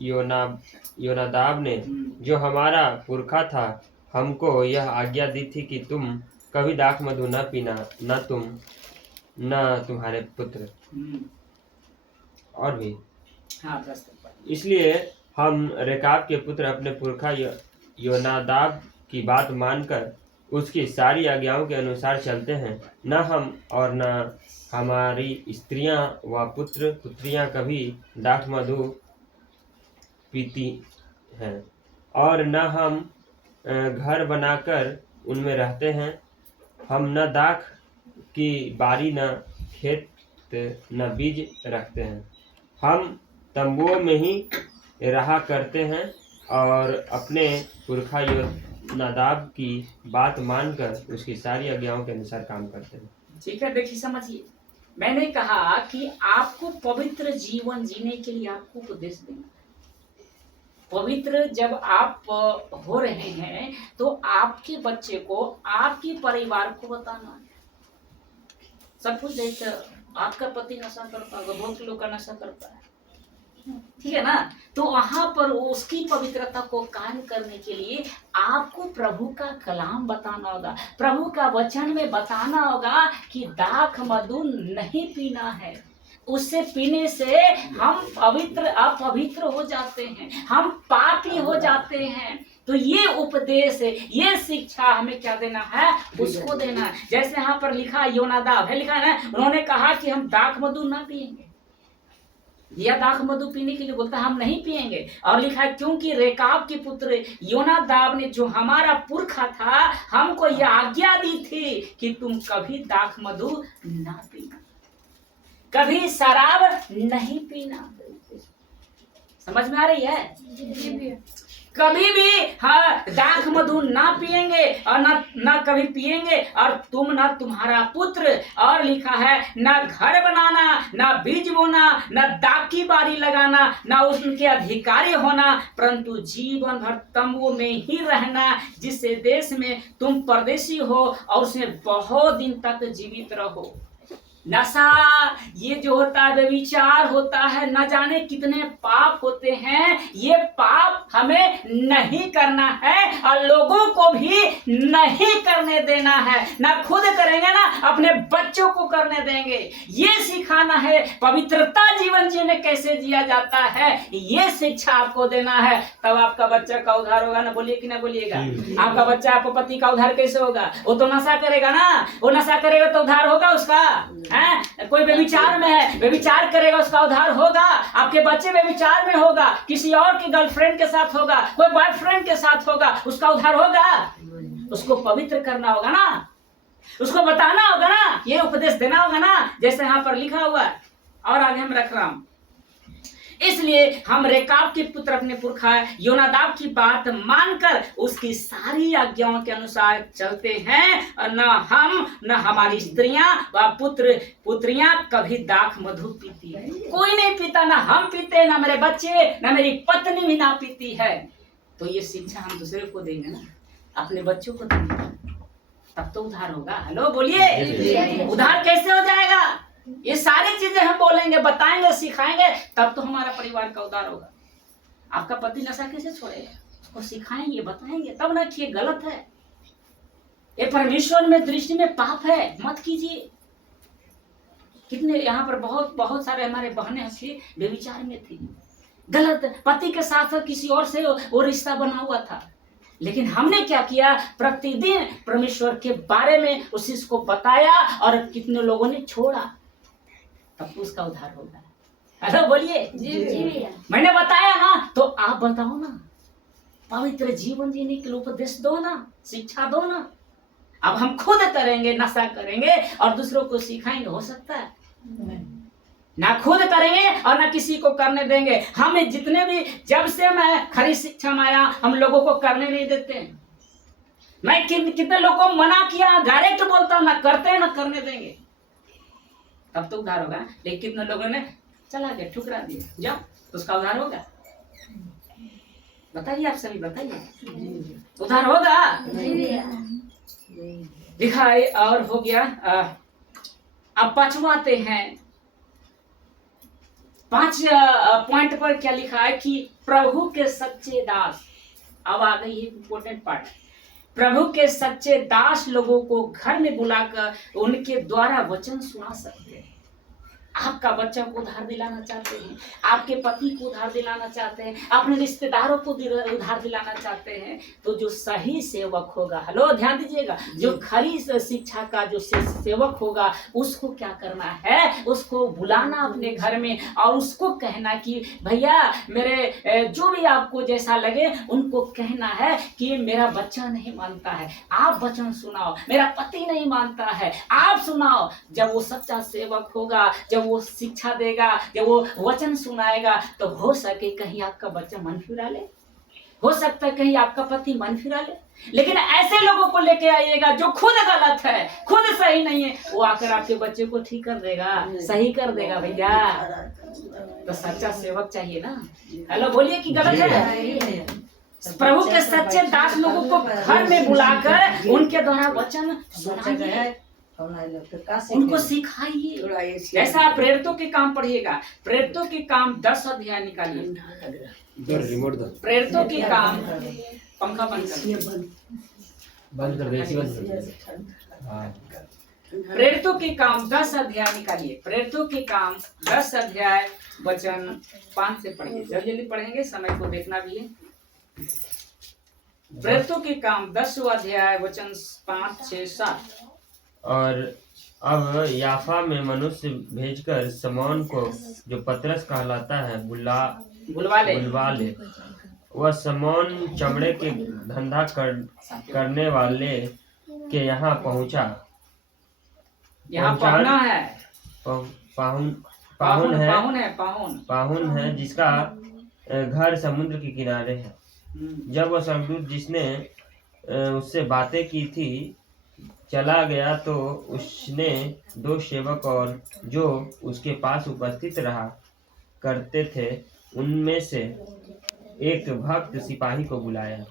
योनादाब ने, जो हमारा पुरखा था, हमको यह आज्ञा दी थी कि तुम कभी दाख मधु न पीना, न तुम न तुम्हारे पुत्र। और भी हाँ, 10 तक पढ़िए। इसलिए हम रेकाब के पुत्र अपने पुरखा योनादाब की बात मानकर उसकी सारी आज्ञाओं के अनुसार चलते हैं। न हम और न हमारी स्त्रियां व पुत्र पुत्रियां कभी दाख मधु पीती हैं, और न हम घर बनाकर उनमें रहते हैं। हम न दाख की बारी, न खेत, न बीज रखते हैं। हम तंबुओं में ही रहा करते हैं और अपने पुरखा योनादाब की बात मानकर उसकी सारी आज्ञाओं के अनुसार काम करते हैं। ठीक है, देखिए समझिए, मैंने कहा कि आपको पवित्र जीवन जीने के लिए आपको उपदेश देना। पवित्र जब आप हो रहे हैं तो आपके बच्चे को, आपके परिवार को बताना है। सब कुछ देखते, आपका पति नशा करता होगा, बहुत लोग का नशा करता है, ठीक है ना? तो वहां पर उसकी पवित्रता को कायम करने के लिए आपको प्रभु का कलाम बताना होगा, प्रभु का वचन में बताना होगा कि दाख मधु नहीं पीना है। उससे पीने से हम अपवित्र हो जाते हैं, हम पापी हो जाते हैं। तो ये उपदेश, ये शिक्षा हमें क्या देना है? उसको देना है। जैसे यहाँ पर लिखा योनादाब है, लिखा है ना, उन्होंने कहा कि हम दाख मधु ना पिएंगे, या दाख मधु पीने के लिए बोलता हम नहीं पिएंगे। और लिखा है क्योंकि रेकाब के पुत्र योनादाब ने, जो हमारा पुरखा था, हमको यह आज्ञा दी थी कि तुम कभी दाख मधु ना पीना, कभी शराब नहीं पीना। समझ में आ रही है? कभी भी हाँ दाख मधु ना पिएंगे और ना कभी पिएंगे, और तुम ना तुम्हारा पुत्र। और लिखा है ना घर बनाना, ना बीज बोना, ना दाख की बारी लगाना, ना उनके अधिकारी होना, परंतु जीवन भर तंबू में ही रहना, जिससे देश में तुम परदेशी हो और उसमें बहुत दिन तक जीवित रहो। नशा ये जो होता है, व्यभिचार होता है, न जाने कितने पाप होते हैं। ये पाप हमें नहीं करना है और लोगों को भी नहीं करने देना है। ना खुद करेंगे, ना अपने बच्चों को करने देंगे। ये सिखाना है पवित्रता जीवन जीने कैसे जिया जाता है, ये शिक्षा आपको देना है। तब आपका बच्चा का उद्धार होगा। ना बोलिए कि ना बोलिएगा? आपका बच्चा, आपको पति का उद्धार कैसे होगा? वो तो नशा करेगा ना, वो नशा करेगा तो उद्धार होगा उसका। कोई व्यभिचार में है, व्यभिचार करेगा उसका उद्धार होगा। आपके बच्चे व्यभिचार में होगा, किसी और की गर्लफ्रेंड के साथ होगा, कोई बॉयफ्रेंड के साथ होगा, उसका उद्धार होगा। उसको पवित्र करना होगा ना, उसको बताना होगा ना, ये उपदेश देना होगा ना, जैसे यहाँ पर लिखा हुआ है। और आगे हम रख रहा हूं, इसलिए हम रेकाब के पुत्र अपने पुरखा योनादाब की बात मानकर उसकी सारी आज्ञाओं के अनुसार चलते हैं, और न हम, न हमारी स्त्रियां व पुत्र पुत्रियां कभी दाख मधु पीती है। कोई नहीं पीता, ना हम पीते, ना मेरे बच्चे, ना मेरी पत्नी भी ना पीती है। तो ये शिक्षा हम दूसरे को देंगे ना, अपने बच्चों को देंगे, तब तो उद्धार होगा। हेलो बोलिए, उद्धार कैसे हो जाएगा? ये सारी चीजें हम बोलेंगे, बताएंगे, सिखाएंगे, तब तो हमारा परिवार का उद्धार होगा। आपका पति नशा कैसे छोड़ेगा? उसको सिखाएंगे, बताएंगे तब ना कि ये गलत है, ये परमेश्वर में दृष्टि में पाप है, मत कीजिए। कितने यहाँ पर बहुत बहुत सारे हमारे बहनें ऐसी व्यभिचार में थी, गलत पति के साथ साथ किसी और से वो रिश्ता बना हुआ था, लेकिन हमने क्या किया, प्रतिदिन परमेश्वर के बारे में उस चीज को बताया और कितने लोगों ने छोड़ा, तब तो उसका उद्धार होगा। हेलो बोलिए। जी। मैंने बताया ना, तो आप बताओ ना, पवित्र जीवन जीने के लिए उपदेश दो ना, शिक्षा दो ना। अब हम खुद करेंगे, नशा करेंगे और दूसरों को सिखाएंगे, हो सकता है? ना खुद करेंगे और ना किसी को करने देंगे। हमें जितने भी, जब से मैं खरी शिक्षा में आया, हम लोगों को करने नहीं देते हैं। मैं कितने लोगों को मना किया, डायरेक्ट बोलता हूं, ना करते हैं ना करने देंगे, तब तो उद्धार होगा। लेकिन कितने लोगों ने चला गया, ठुकरा दिया, जाओ, तो उसका उद्धार होगा? बताइए, आप सभी बताइए, उद्धार होगा? लिखा है और हो गया। अब पांचवाते हैं, 5 पॉइंट पर क्या लिखा है कि प्रभु के सच्चे दास, अब आ गई इंपॉर्टेंट पार्ट, प्रभु के सच्चे दास लोगों को घर में बुलाकर उनके द्वारा वचन सुना सकते हैं। आपका बच्चा को उधार दिलाना चाहते हैं, आपके पति को उधार दिलाना चाहते हैं, अपने रिश्तेदारों को उधार दिलाना चाहते हैं, तो जो सही सेवक होगा, हेलो ध्यान दीजिएगा, जो खरी शिक्षा का जो सेवक होगा, उसको क्या करना है, उसको बुलाना अपने घर में और उसको कहना कि भैया मेरे जो भी आपको जैसा लगे, उनको कहना है कि मेरा बच्चा नहीं मानता है, आप वचन सुनाओ, मेरा पति नहीं मानता है, आप सुनाओ। जब वो सच्चा सेवक होगा, जब वो शिक्षा देगा, जब वो वचन सुनाएगा, तो हो सके कहीं आपका बच्चा मन फिरा ले, हो सकता है कहीं आपका पति मन फिरा ले। लेकिन ऐसे लोगों को लेके आइएगा जो खुद गलत है, खुद सही नहीं है, वो आकर आपके बच्चे को ठीक कर देगा, सही कर देगा। भैया तो सच्चा सेवक चाहिए ना। हेलो बोलिए कि गलत है? प्रभु के सच्चे दास लोगों को घर में बुलाकर उनके द्वारा वचन सुनाइए, उनको सिखाइए। जैसा आप प्रेरितों के काम पढ़िएगा, प्रेरितों के काम 10 अध्याय निकालिए, प्रेरितों के काम, पंखा बंद कर प्रेरितों के काम 10 अध्याय निकालिए, प्रेरितों के काम 10 अध्याय वचन 5 से पढ़िए, जल्दी जल्दी पढ़ेंगे, समय को देखना भी है। प्रेरितों के काम 10 अध्याय वचन 5, 6, 7। और अब याफा में मनुष्य भेजकर समौन को, जो पतरस कहलाता है, बुलवा ले। वह समौन चमड़े के धंधा करने वाले के यहाँ पहुँचा। यहाँ पाहुना है, पाहुन है जिसका घर समुद्र के किनारे है। जब वह स्वर्गदूत जिसने उससे बातें की थी चला गया, तो उसने 2 सेवक और जो उसके पास उपस्थित रहा करते थे, उनमें से एक भक्त सिपाही को बुलाया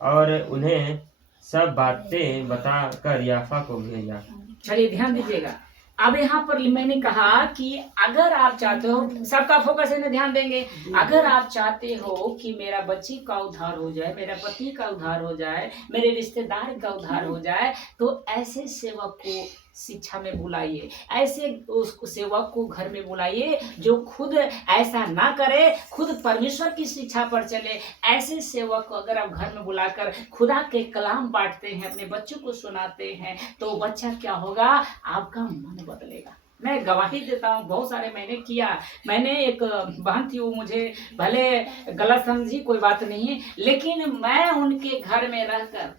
और उन्हें सब बातें बताकर याफा को भेजा। चलिए ध्यान दीजिएगा, अब यहाँ पर मैंने कहा कि अगर आप चाहते हो, सबका फोकस है, ध्यान देंगे, अगर आप चाहते हो कि मेरा बच्ची का उद्धार हो जाए, मेरा पति का उद्धार हो जाए, मेरे रिश्तेदार का उद्धार हो जाए, तो ऐसे सेवक को शिक्षा में बुलाइए, ऐसे उस सेवक को घर में बुलाइए जो खुद ऐसा ना करे, खुद परमेश्वर की शिक्षा पर चले। ऐसे सेवक को अगर आप घर में बुलाकर खुदा के कलाम बांटते हैं, अपने बच्चों को सुनाते हैं, तो बच्चा क्या होगा, आपका मन बदलेगा। मैं गवाही देता हूँ, बहुत सारे मैंने किया। मैंने एक बहन थी, वो मुझे भले गलत समझी, कोई बात नहीं, लेकिन मैं उनके घर में रहकर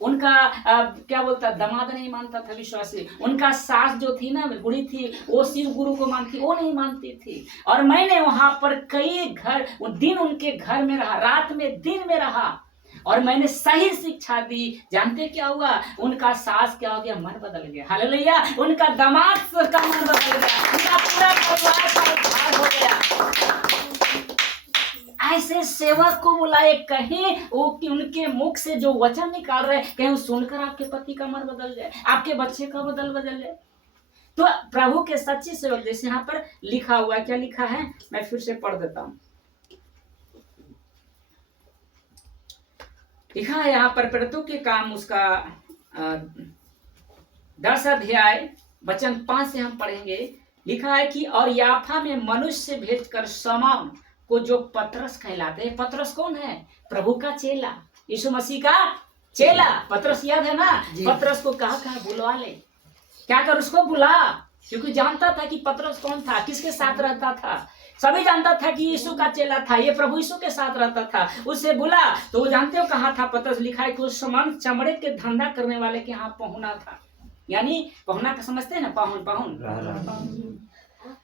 उनका क्या बोलता, दामाद नहीं मानता था विश्वासी, उनका सास जो थी ना, बूढ़ी थी, वो शिव गुरु को मानती, वो नहीं मानती थी। और मैंने वहां पर कई दिन उनके घर में रहा, रात में दिन में रहा, और मैंने सही शिक्षा दी। जानते क्या हुआ, उनका सास क्या हो गया, मन बदल गया। हालेलुया, उनका दामाद का मन बदल गया, उनका पूरा परिवार का उद्धार हो गया। ऐसे सेवक को बुलाए, कहीं वो कि उनके मुख से जो वचन निकाल रहे, कहीं सुनकर आपके पति का मन बदल जाए, आपके बच्चे का बदल जाए। तो प्रभु के सच्चे सेवक, जैसे यहाँ पर लिखा हुआ है, क्या लिखा है, मैं फिर से पढ़ देता हूँ। लिखा है यहाँ पर प्रेरितों के काम उसका 10 अध्याय वचन 5 से हम पढ़ेंगे। लिखा है कि और याफा में मनुष्य भेजकर शमौन को जो पतरस कहलाते हैं। पतरस कौन है? प्रभु का चेला, यीशु मसीह का चेला। पतरस याद है ना? पतरस को कहा बुलवा ले, क्या कर उसको बुला, क्योंकि जानता था कि पतरस कौन था, किसके साथ रहता था। सभी जानता था कि यीशु का चेला था, ये प्रभु यीशु के साथ रहता था। उससे बुला तो वो जानते हो कहाँ था पतरस। लिखा है कि उस समान चमड़े के धंधा करने वाले के यहाँ पहुना था। यानी पहुना का समझते हैं ना? पाहुन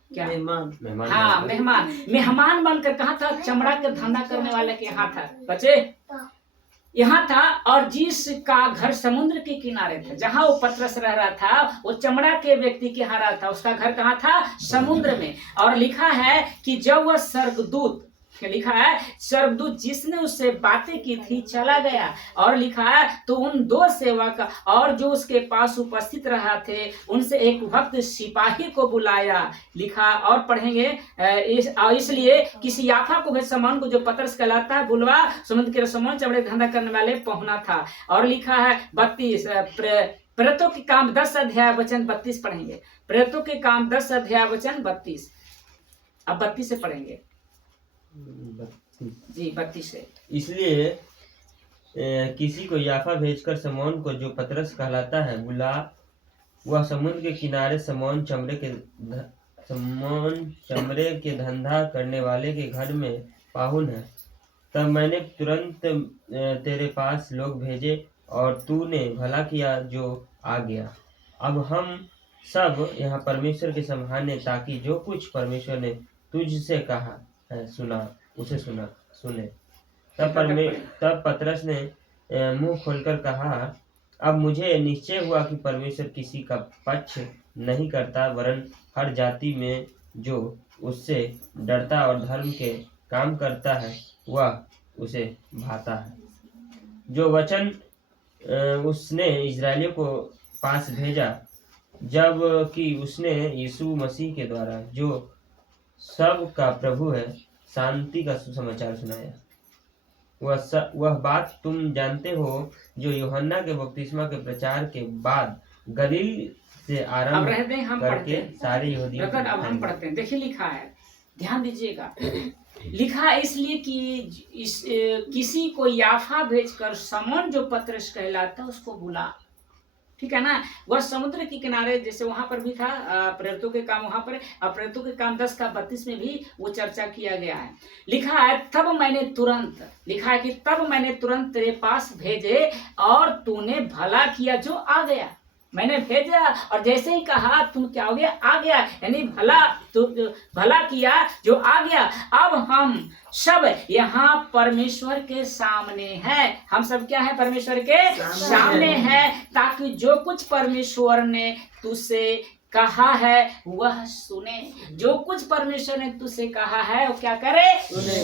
क्या? मेहमान। हाँ, मेहमान बनकर कहा था? चमड़ा के धंधा करने वाले के यहाँ था। बच्चे यहाँ था, और जिसका घर समुद्र के किनारे था, जहाँ वो पतरस रह रहा था, वो चमड़ा के व्यक्ति के यहाँ रहा था। उसका घर कहाँ था? समुद्र में। और लिखा है कि जब वह स्वर्गदूत, लिखा है स्वर्गदूत जिसने उससे बातें की थी चला गया, और लिखा है तो उन 2 सेवक और जो उसके पास उपस्थित रहा थे उनसे एक भक्त सिपाही को बुलाया। लिखा और पढ़ेंगे इसलिए किसी याफा को भेज शमौन को जो पतरस कहलाता है बुलवा, समुद्र के शमौन चमड़े धंधा करने वाले पहुना था। और लिखा है 32 प्रेरितों के काम 10 अध्याय वचन 32 पढ़ेंगे। प्रेरितों के काम 10 अध्याय वचन 32। अब 32 से पढ़ेंगे जी, 32 से। इसलिए किसी को याफा भेजकर शमौन को जो पतरस कहलाता है बुला। वह समुद्र के किनारे शमौन चमड़े के धंधा करने वाले के घर में पाहुन है। तब मैंने तुरंत तेरे पास लोग भेजे और तूने भला किया जो आ गया। अब हम सब यहाँ परमेश्वर के सम्माने, ताकि जो कुछ परमेश्वर ने तुझसे कहा है सुने। तब पतरस ने मुंह खोलकर कहा, अब मुझे निश्चय हुआ कि परमेश्वर किसी का पक्ष नहीं करता, वरन हर जाति में जो उससे डरता और धर्म के काम करता है वह उसे भाता है। जो वचन उसने इजरायलियों को पास भेजा, जब कि उसने यीशु मसीह के द्वारा जो सब का प्रभु है शांति का सुसमाचार सुनाया। वह बात तुम जानते हो जो यूहन्ना के बपतिस्मा के प्रचार के बाद गलील से आरंभ करके सारे यहूदियों को अब हम पढ़ते हैं। देखिए लिखा है, ध्यान दीजिएगा। लिखा है इसलिए कि किसी को याफा भेजकर शमौन जो पतरस कहलाता उसको बुला। ठीक है ना? वह समुद्र के किनारे, जैसे वहां पर भी था प्रेरितों के काम, वहां पर प्रेरितों के काम 10 का 32 में भी वो चर्चा किया गया है। लिखा है तब मैंने तुरंत तेरे पास भेजे और तूने भला किया जो आ गया। मैंने भेजा और जैसे ही कहा तुम क्या हो गया? आ गया। यानी भला किया जो आ गया। अब हम सब यहाँ परमेश्वर के सामने हैं। हम सब क्या है? परमेश्वर के सामने हैं, ताकि जो कुछ परमेश्वर ने तुझसे कहा है वह सुने। जो कुछ परमेश्वर ने तुझसे कहा है वो क्या करे?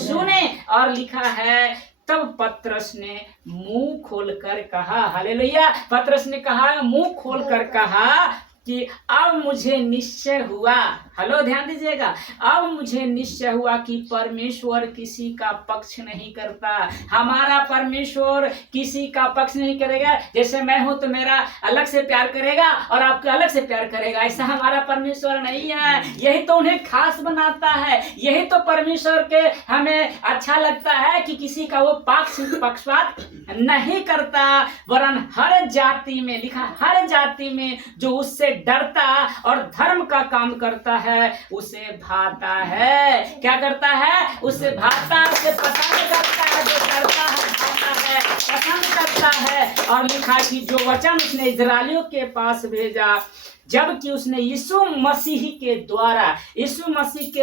सुने। और लिखा है तब पतरस ने मुंह खोलकर कहा, हालेलुया। पतरस ने कहा, मुंह खोलकर कहा कि अब मुझे निश्चय हुआ, हेलो ध्यान दीजिएगा, अब मुझे निश्चय हुआ कि परमेश्वर किसी का पक्ष नहीं करता। हमारा परमेश्वर किसी का पक्ष नहीं करेगा। जैसे मैं हूं तो मेरा अलग से प्यार करेगा और आपका अलग से प्यार करेगा, ऐसा हमारा परमेश्वर नहीं है। यही तो उन्हें खास बनाता है, यही तो परमेश्वर के हमें अच्छा लगता है कि किसी का वो पक्षपात नहीं करता, वरन हर जाति में, लिखा हर जाति में जो उससे डरता और धर्म का काम करता है उसे भाता है। क्या करता है? उसे भाता है, उसे पसंद करता है। जो डरता है भाता है, पसंद करता है। और लिखा कि जो वचन उसने इजरायलियों के पास भेजा, जबकि उसने यीशु मसीह के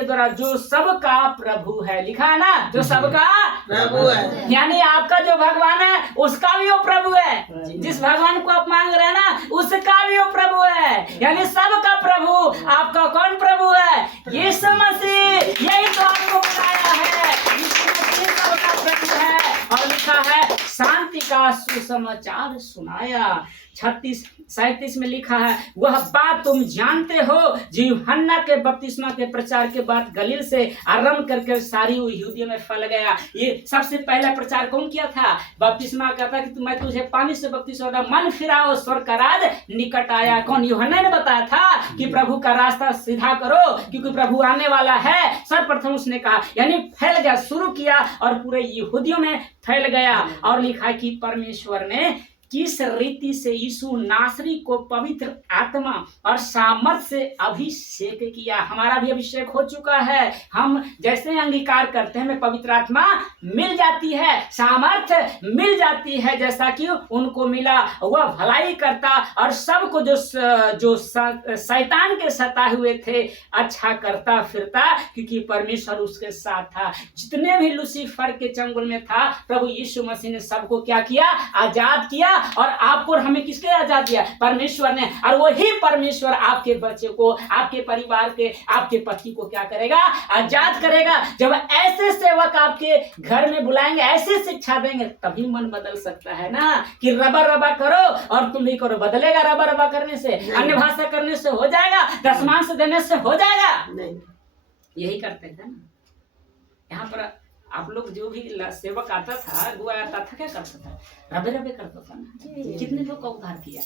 द्वारा जो सबका प्रभु है, लिखा है ना, जो सबका प्रभु है, यानी आपका जो भगवान है उसका भी वो प्रभु है। जिस भगवान को आप मांग रहे हैं ना उसका भी वो प्रभु है। यानी सबका प्रभु आपका कौन प्रभु है? यीशु मसीह। यही तो आपको बताया है, यीशु मसीह सबका प्रभु है। और लिखा है शांति का सुसमाचार सुनाया। 36-37 में लिखा है, वह बात तुम जानते हो जो यूहन्ना के बपतिस्मा के प्रचार के बाद गलील से आरंभ करके सारी यहूदिया में फैल गया। ये सबसे पहला प्रचार कौन किया था? बपतिस्मा कहता कि मैं तुझे पानी से बपतिस्मा दूंगा, मन फिराओ, स्वर्ग का राज निकट आया। कौन? यूहन्ना ने बताया था कि प्रभु का रास्ता सीधा करो क्योंकि प्रभु आने वाला है। सर्वप्रथम उसने कहा, यानी फैल गया, शुरू किया और पूरे यहूदियों में फैल गया। और लिखा है कि परमेश्वर ने किस रीति से यीशु नासरी को पवित्र आत्मा और सामर्थ से अभिषेक किया। हमारा भी अभिषेक हो चुका है। हम जैसे अंगीकार करते हैं हमें पवित्र आत्मा मिल जाती है, सामर्थ्य मिल जाती है जैसा कि उनको मिला। वह भलाई करता और सबको जो शैतान के सताए हुए थे अच्छा करता फिरता, क्योंकि परमेश्वर उसके साथ था। जितने भी लूसीफर के चंगुल में था, प्रभु यीशु मसीह ने सबको क्या किया? आजाद किया। और आपको और हमें किसके आजाद दिया? परमेश्वर ने। और वही परमेश्वर आपके बच्चे को, आपके परिवार के, आपके पति को क्या करेगा? आजाद करेगा। जब ऐसे सेवक आपके घर में बुलाएंगे, ऐसे शिक्षा देंगे, तभी मन बदल सकता है ना। कि रबा रबा करो और तुम भी करो। बदलेगा रबा रबा करने से? अन्य भाषा करने से हो जाएगा? दशमांश देने से हो जाएगा? नहीं। यही करते थे ना। यहाँ पर आप लोग जो भी सेवक आता था, गुआ आता था, क्या करता था? रबे रबे करता था ना। कितने लोग का उद्धार किया?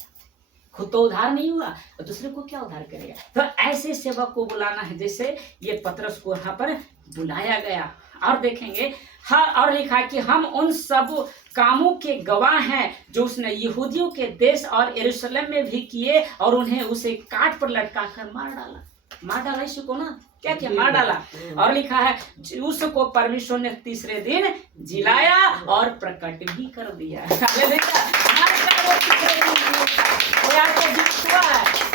खुद तो उद्धार नहीं हुआ तो दूसरे को क्या उद्धार करेगा? तो ऐसे सेवक को बुलाना है जैसे ये पतरस को यहाँ पर बुलाया गया। और देखेंगे और लिखा है कि हम उन सब कामों के गवाह हैं जो उसने यहूदियों के देश और यरूशलेम में भी किए, और उन्हें उसे काट पर लटका कर मार डाला। यीशु को ना क्या किया? मार डाला। और लिखा है उसको परमेश्वर ने तीसरे दिन जिलाया और प्रकट भी कर दिया।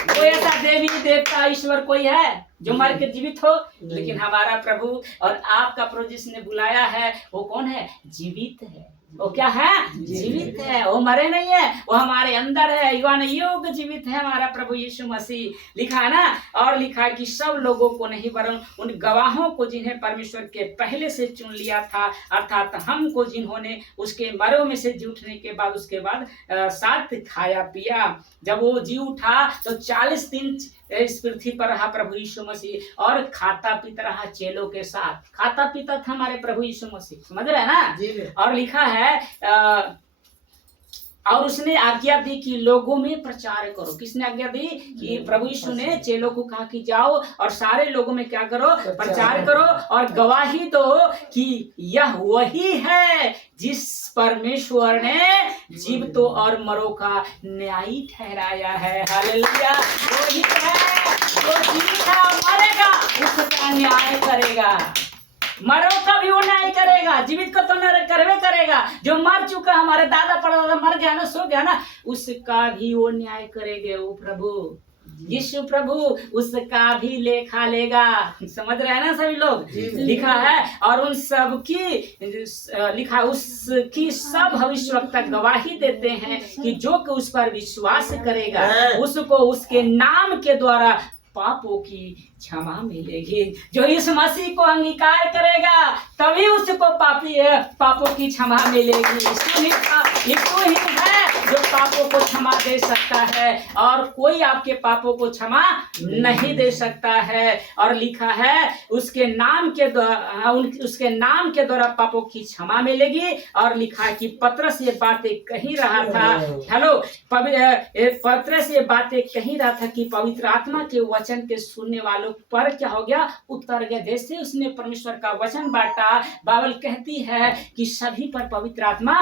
कोई ऐसा देवी देवता ईश्वर कोई है जो मर के जीवित हो? लेकिन हमारा प्रभु और आपका प्रभु जिसने बुलाया है वो कौन है? जीवित है। वो क्या है? जीवित है। वो मरे नहीं है, वो हमारे अंदर है, युवान युग जीवित है हमारा प्रभु यीशु मसीह। लिखा है ना। और लिखा है कि सब लोगों को नहीं वरन उन गवाहों को जिन्हें परमेश्वर के पहले से चुन लिया था, अर्थात हमको जिन्होंने उसके मरों में से जी उठने के बाद उसके बाद साथ खाया पिया। जब वो जी उठा तो 40 दिन इस पृथ्वी पर रहा प्रभु यीशु मसीह और खाता पीता रहा चेलों के साथ। खाता पीता था हमारे प्रभु यीशु मसीह, समझ रहे हैं ना। और लिखा है और उसने आज्ञा दी कि लोगों में प्रचार करो। किसने आज्ञा दी? कि प्रभु यीशु ने चेलों को कहा कि जाओ और सारे लोगों में क्या करो? प्रचार करो और गवाही दो कि यह वही है जिस परमेश्वर ने जीवितों और मरों का न्यायी ठहराया है। हालेलुया। वही है जो जीवित है और मरेगा उसका न्याय करेगा। मरो का भी वो न्याय करेगा, जीवित को तो करवे करेगा। जो मर चुका, हमारे दादा परदादा मर गया ना, सो गया ना, उसका भी वो न्याय करेंगे वो प्रभु यीशु प्रभु, उसका भी लेखा लेगा। समझ रहे हैं ना सभी लोग। लिखा है और उन सब की लिखा उसकी सब भविष्यवक्ता गवाही देते हैं कि जो कि उस पर विश्वास करेगा उसको उसके नाम के द्वारा पापों की क्षमा मिलेगी। जो इस मसीह को अंगीकार करेगा तभी उसको पापों की क्षमा मिलेगी। यीशु ही है जो पापों को क्षमा दे सकता है और कोई आपके पापों को क्षमा नहीं दे सकता है। और लिखा है उसके नाम के द्वारा पापों की क्षमा मिलेगी। और लिखा है कि पतरस ये बातें कही रहा था, पतरस ये बातें कही रहा था कि पवित्र आत्मा के वचन के सुनने वालों पर क्या हो गया? उतर गया। जैसे उसने परमेश्वर का वचन बांटा, बाइबल कहती है कि सभी पर पवित्र आत्मा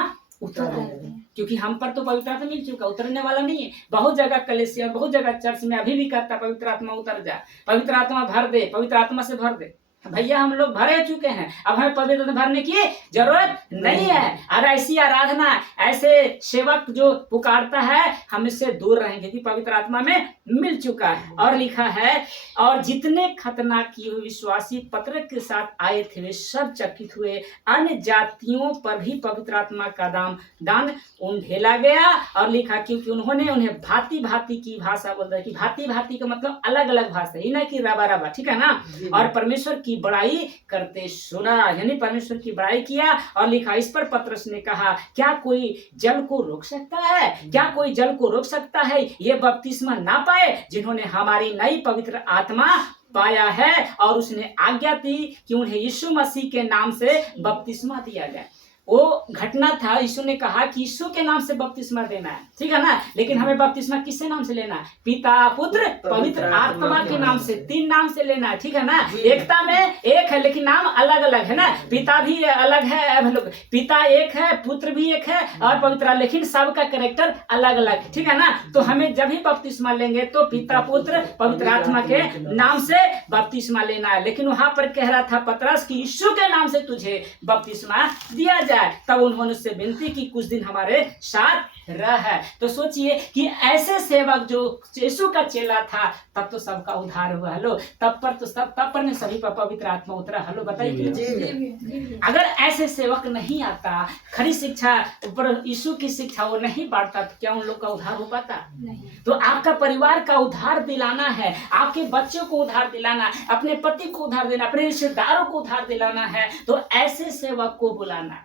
उतर आए, क्योंकि हम पर तो पवित्र आत्मा मिल चुका, उतरने वाला नहीं है। बहुत जगह कलीसिया, बहुत जगह चर्च में अभी भी कहता पवित्र आत्मा उतर जा, पवित्र आत्मा भर दे, पवित्र आत्मा से भर दे। भैया हम लोग भरे चुके हैं, अब हमें पवित्र आत्मा भरने की जरूरत नहीं है। और ऐसी आराधना, ऐसे सेवक जो पुकारता है हम इससे दूर रहेंगे क्योंकि पवित्र आत्मा में मिल चुका है। और लिखा है और जितने खतना किए हुए विश्वासी पत्रक के साथ आए थे वे सब चकित हुए। अन्य जातियों पर भी पवित्र आत्मा का दान ढेला गया। और लिखा क्योंकि उन्होंने उन्हें भांति भांति की भाषा बोलता है कि भांति भांति का मतलब अलग अलग भाषा, ही ना कि रबा रबा, ठीक है ना। और परमेश्वर की की बड़ाई करते सुना, यानी परमेश्वर की बड़ाई किया। और लिखा, इस पर पतरस ने कहा, क्या कोई जल को रोक सकता है? क्या कोई जल को रोक सकता है ये बपतिस्मा ना पाए जिन्होंने हमारी नई पवित्र आत्मा पाया है? और उसने आज्ञा दी कि उन्हें यीशु मसीह के नाम से बपतिस्मा दिया जाए। वो घटना था, यीशु ने कहा कि यीशु के नाम से बपतिस्मा देना है, ठीक है ना। लेकिन हमें बपतिस्मा किससे नाम से लेना है? पिता, पुत्र, पवित्र आत्मा के नाम से, 3 नाम से लेना है, ठीक है ना। एकता में एक है लेकिन नाम अलग अलग है ना। पिता भी अलग है, पिता एक है, पुत्र भी एक है और पवित्र, लेकिन सबका कैरेक्टर अलग अलग है, ठीक है ना। तो हमें जब भी बपतिस्मा लेंगे तो पिता, पुत्र, पवित्र आत्मा के नाम से बपतिस्मा लेना है। लेकिन वहां पर कह रहा था पतरस कि यीशु के नाम से तुझे बपतिस्मा दिया जाए। तब उन्होंने उससे विनती की कुछ दिन हमारे साथ रह। तो सोचिए कि ऐसे सेवक जो यीशु का चेला था, तब तो सबका उद्धार हुआ। हेलो, तब पर ने सभी पर पवित्र आत्मा उतरा। हेलो, बताइए। अगर ऐसे सेवक नहीं आता, खरी शिक्षा ऊपर यीशु की शिक्षा वो नहीं बांटता, तो क्या उन लोग का उद्धार हो पाता? नहीं। तो आपका परिवार का उद्धार दिलाना है, आपके बच्चों को उद्धार दिलाना, अपने पति को उद्धार देना, अपने रिश्तेदारों को उद्धार दिलाना है, तो ऐसे सेवक को बुलाना है।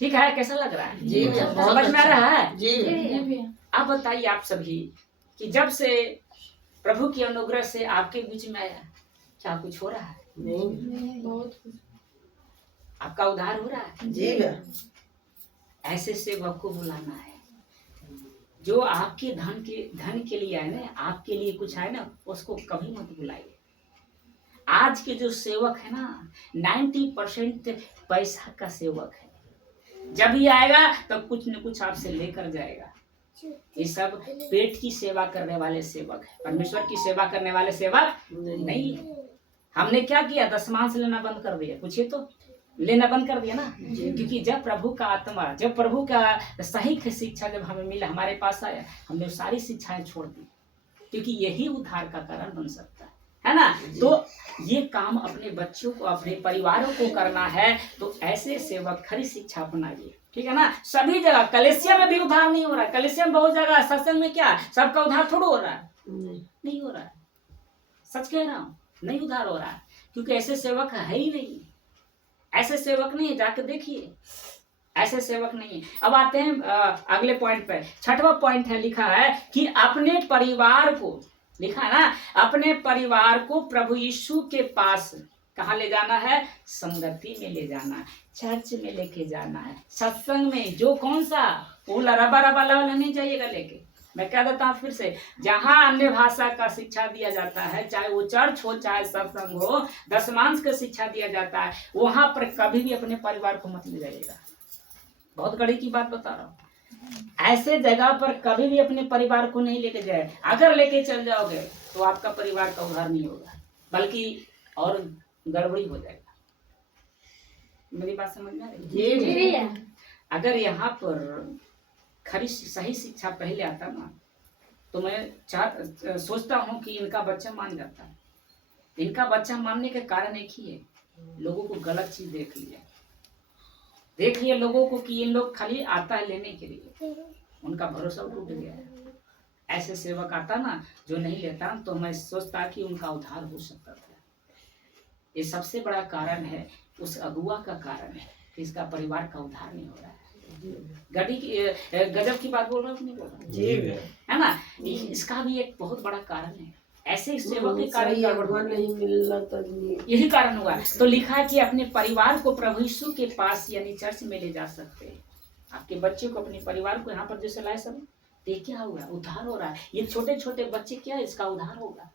ठीक है, कैसा लग रहा है? जी, समझ में आ रहा है? जी। आप बताइए, आप सभी कि जब से प्रभु की अनुग्रह से आपके बीच में आया, क्या कुछ हो रहा है? नहीं, बहुत कुछ। आपका उद्धार हो रहा है? जी। ऐसे सेवक को बुलाना है जो आपके धन के लिए आए ना, आपके लिए कुछ आए ना, उसको कभी मत बुलाइए। आज के जो सेवक है ना, 90% पैसा का सेवक है। जब ही आएगा तो कुछ न कुछ आपसे लेकर जाएगा। ये सब पेट की सेवा करने वाले सेवक है, परमेश्वर की सेवा करने वाले सेवक नहीं है। हमने क्या किया? दशमांश लेना बंद कर दिया। पूछिए तो, लेना बंद कर दिया ना। क्योंकि जब प्रभु का आत्मा, जब प्रभु का सही शिक्षा जब हमें मिला, हमारे पास आया, हमने सारी शिक्षाएं छोड़ दी, क्योंकि यही उद्धार का कारण बन सकता है ना। तो ये काम अपने बच्चों को, अपने परिवारों को करना है, तो ऐसे सेवक खरी शिक्षा अपनाइए, ठीक है ना। सभी जगह, कलीसिया में भी उद्धार नहीं हो रहा है। कलीसिया में बहुत जगह, सत्संग में क्या सबका उद्धार थोड़ा हो रहा है? नहीं हो रहा है। सच कह रहा हूँ, नहीं उद्धार हो रहा है, क्योंकि ऐसे सेवक है ही नहीं। ऐसे सेवक नहीं है, जाकर देखिए, ऐसे सेवक नहीं है। अब आते हैं अगले पॉइंट पे। 6वां पॉइंट है, लिखा है कि अपने परिवार को, लिखा है ना, अपने परिवार को प्रभु यीशु के पास कहाँ ले जाना है? संगति में ले जाना है, चर्च में लेके जाना है, सत्संग में। जो कौन सा वो रबा वाला नहीं जाइएगा लेके। मैं कह देता हूँ फिर से, जहाँ अन्य भाषा का शिक्षा दिया जाता है, चाहे वो चर्च हो चाहे सत्संग हो, दशमांश का शिक्षा दिया जाता है, वहां पर कभी भी अपने परिवार को मत ले जाइएगा। बहुत कड़ी की बात बता रहा हूँ। ऐसे जगह पर कभी भी अपने परिवार को नहीं लेके जाए। अगर लेके चल जाओगे तो आपका परिवार का उद्धार नहीं होगा, बल्कि और गड़बड़ी हो जाएगा। मेरी बात समझ में आ रही है? अगर यहाँ पर खरी सही शिक्षा पहले आता ना, तो मैं सोचता हूँ कि इनका बच्चा मान जाता है। इनका बच्चा मानने के कारण एक ही है, लोगों को गलत चीज देख लिया लोगों को कि इन लोग खाली आता है लेने के लिए, उनका भरोसा टूट गया है। ऐसे सेवक आता ना जो नहीं लेता, तो मैं सोचता कि उनका उद्धार हो सकता था। ये सबसे बड़ा कारण है, उस अगुआ का कारण है कि इसका परिवार का उद्धार नहीं हो रहा है। गजब की बात बोल रहा हूँ, नहीं बोल रहा जी, है ना। इसका भी एक बहुत बड़ा कारण है। ऐसे सेवक के कारण गड़बड़ नहीं मिलना, तो यही कारण हुआ। तो लिखा है कि अपने परिवार को प्रभु यीशु के पास यानी चर्च में ले जा सकते हैं। आपके बच्चे को, अपने परिवार को यहाँ पर जैसे लाए सब, ये क्या हुआ? उद्धार हो रहा है। ये छोटे छोटे बच्चे क्या, इसका उद्धार होगा।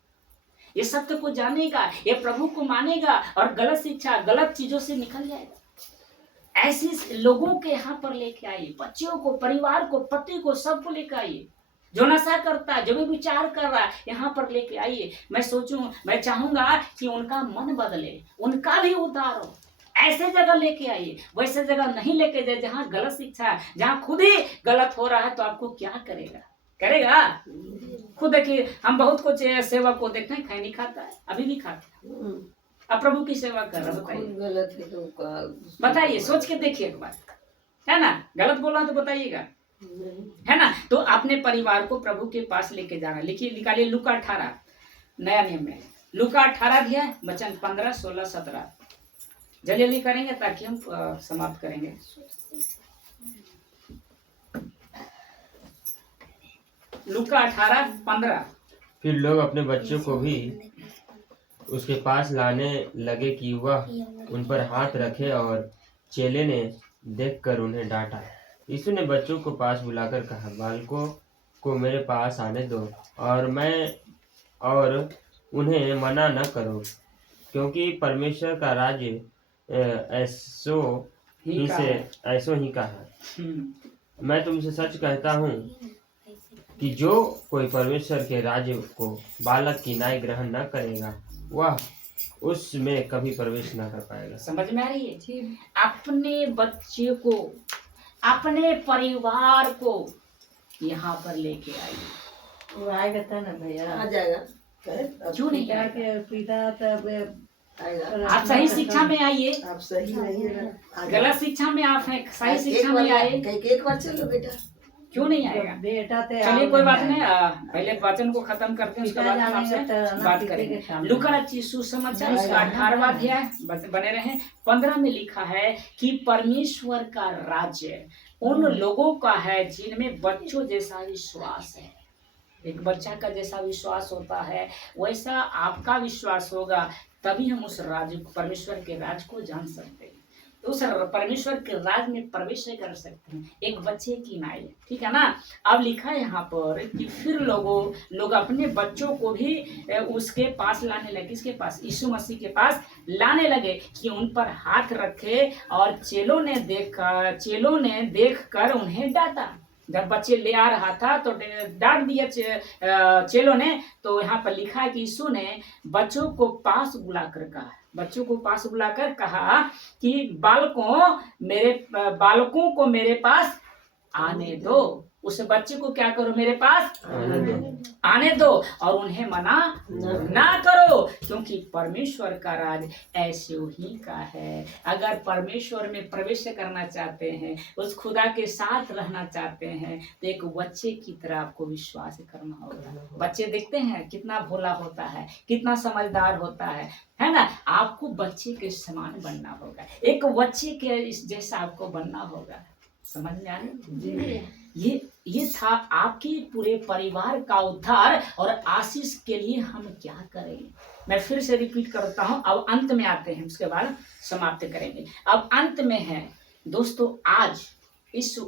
ये सत्य को जानेगा, ये प्रभु को मानेगा और गलत शिक्षा, गलत चीजों से निकल जाएगा। ऐसे लोगों के यहाँ पर लेके आइए, बच्चों को, परिवार को, पति को, सबको लेकर आइए। जो नशा करता है, जो भी विचार कर रहा है, यहाँ पर लेके आइए। मैं चाहूंगा कि उनका मन बदले, उनका भी उद्धार हो। ऐसे जगह लेके आइए, वैसे जगह नहीं लेके जाए जहाँ गलत शिक्षा है, जहाँ खुद ही गलत हो रहा है। तो आपको क्या करेगा? खुद देखिए, हम बहुत कुछ सेवक को देखते हैं, खैनी खाता है, अभी भी खाता है, अब प्रभु की सेवा कर रहा है। बताइए, सोच के देखिए एक बार, है ना। गलत बोला तो बताइएगा, है ना। तो अपने परिवार को प्रभु के पास लेके जाना। लिखिए, निकालिए लूका 18 नया नियम में, लूका 18 अध्याय वचन 15, 16, 17। जल्दी जल्दी करेंगे ताकि हम समाप्त करेंगे। लूका 18, 15। फिर लोग अपने बच्चों को भी उसके पास लाने लगे कि वह उन पर हाथ रखे, और चेले ने देखकर उन्हें डांटा। यीशु ने बच्चों को पास बुलाकर कहा, बालकों को मेरे पास आने दो और उन्हें मना न करो, क्योंकि परमेश्वर का राज्य ऐसो ही का है। मैं तुमसे सच कहता हूँ कि जो कोई परमेश्वर के राज्य को बालक की नाई ग्रहण न करेगा, वह उसमें कभी प्रवेश न कर पाएगा। समझ में आ रही है? अपने बच्चे को, अपने परिवार को यहाँ पर लेके आइए। वो आएगा था ना भैया, आ जाएगा। क्यों नहीं पिता आएगा? के पिता तब आएगा। आप सही शिक्षा में आइए, आप सही नहीं है। गलत शिक्षा में आप हैं, सही शिक्षा में आए। एक बार चलो बेटा। क्यों नहीं आएगा? बेटा थे। चलिए कोई बात नहीं, पहले वचन को खत्म करते हैं, उसके बाद हम आपसे बात करेंगे। लूका रचित सुसमाचार इसका 18वां अध्याय, बने रहे। 15 में लिखा है कि परमेश्वर का राज्य उन लोगों का है जिनमें बच्चों जैसा विश्वास है। एक बच्चा का जैसा विश्वास होता है वैसा आपका विश्वास होगा, तभी हम उस राज्य, परमेश्वर के राज को जान सकते हैं, तो उस परमेश्वर के राज में प्रवेश कर सकते हैं। एक बच्चे की नाई, ठीक है ना। अब लिखा है यहाँ पर कि फिर लोग अपने बच्चों को भी उसके पास लाने लगे। किसके पास? यीशु मसीह के पास लाने लगे कि उन पर हाथ रखे, और चेलों ने देख कर उन्हें डांटा। जब बच्चे ले आ रहा था तो डांट दिया चेलों ने। तो यहाँ पर लिखा है कि यीशु ने बच्चों को पास बुलाकर कहा कि बालकों को मेरे पास आने दो। उस बच्चे को क्या करो? मेरे पास आने दो, और उन्हें मना ना करो, क्योंकि परमेश्वर का राज ऐसे ही का है। अगर परमेश्वर में प्रवेश करना चाहते हैं, उस खुदा के साथ रहना चाहते हैं, तो एक बच्चे की तरह आपको विश्वास करना होगा। बच्चे देखते हैं कितना भोला होता है, कितना समझदार होता है ना। आपको बच्चे के समान बनना होगा, एक बच्चे के जैसा आपको बनना होगा। समझ में आ रही? ये था आपके पूरे परिवार का उद्धार और आशीष के लिए हम क्या करें। मैं फिर से रिपीट करता हूं। अब अंत में आते हैं, उसके बाद समाप्त करेंगे। अब अंत में है दोस्तों, आज इस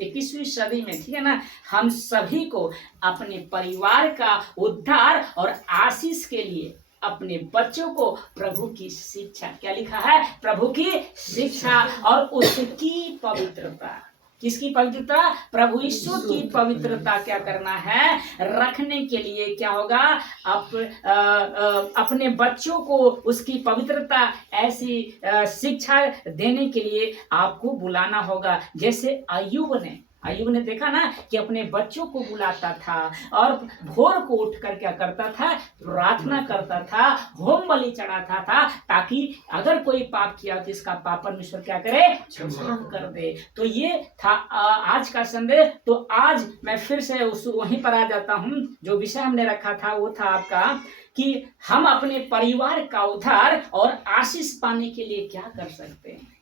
21वीं सदी में, ठीक है ना, हम सभी को अपने परिवार का उद्धार और आशीष के लिए अपने बच्चों को प्रभु की शिक्षा, क्या लिखा है? प्रभु की शिक्षा और उसकी पवित्रता। किसकी पवित्रता? प्रभु यीशु की पवित्रता क्या करना है? रखने के लिए क्या होगा? अपने बच्चों को उसकी पवित्रता, ऐसी शिक्षा देने के लिए आपको बुलाना होगा। जैसे अय्यूब ने देखा ना कि अपने बच्चों को बुलाता था और भोर को उठकर क्या करता था? प्रार्थना करता था, होम बलि चढ़ाता था, ताकि अगर कोई पाप किया तो इसका पाप परमेश्वर क्या करे? क्षमा कर दे। तो ये था आज का संदेश। तो आज मैं फिर से वहीं पर आ जाता हूँ। जो विषय हमने रखा था वो था आपका कि हम अपने परिवार का उद्धार और आशीष पाने के लिए क्या कर सकते हैं।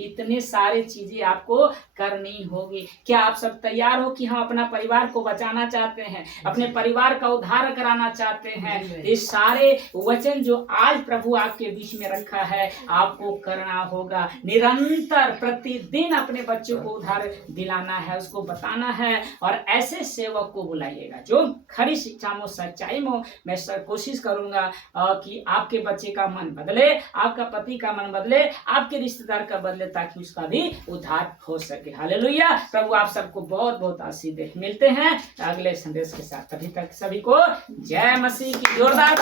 इतने सारे चीजें आपको करनी होगी। क्या आप सब तैयार हो कि हम अपना परिवार को बचाना चाहते हैं, अपने परिवार का उद्धार कराना चाहते हैं? ये सारे वचन जो आज प्रभु आपके बीच में रखा है आपको करना होगा। निरंतर प्रतिदिन अपने बच्चों को उद्धार दिलाना है, उसको बताना है, और ऐसे सेवक को बुलाइएगा जो खरी शिक्षा में, सच्चाई में। मैं कोशिश करूंगा कि आपके बच्चे का मन बदले, आपका पति का मन बदले, आपके रिश्तेदार का बदले, ताकि उसका भी उद्धार हो सके। हालेलुया। प्रभु आप सबको बहुत बहुत आशीष दे। मिलते हैं अगले संदेश के साथ। तभी तक सभी को जय मसीह की जोरदार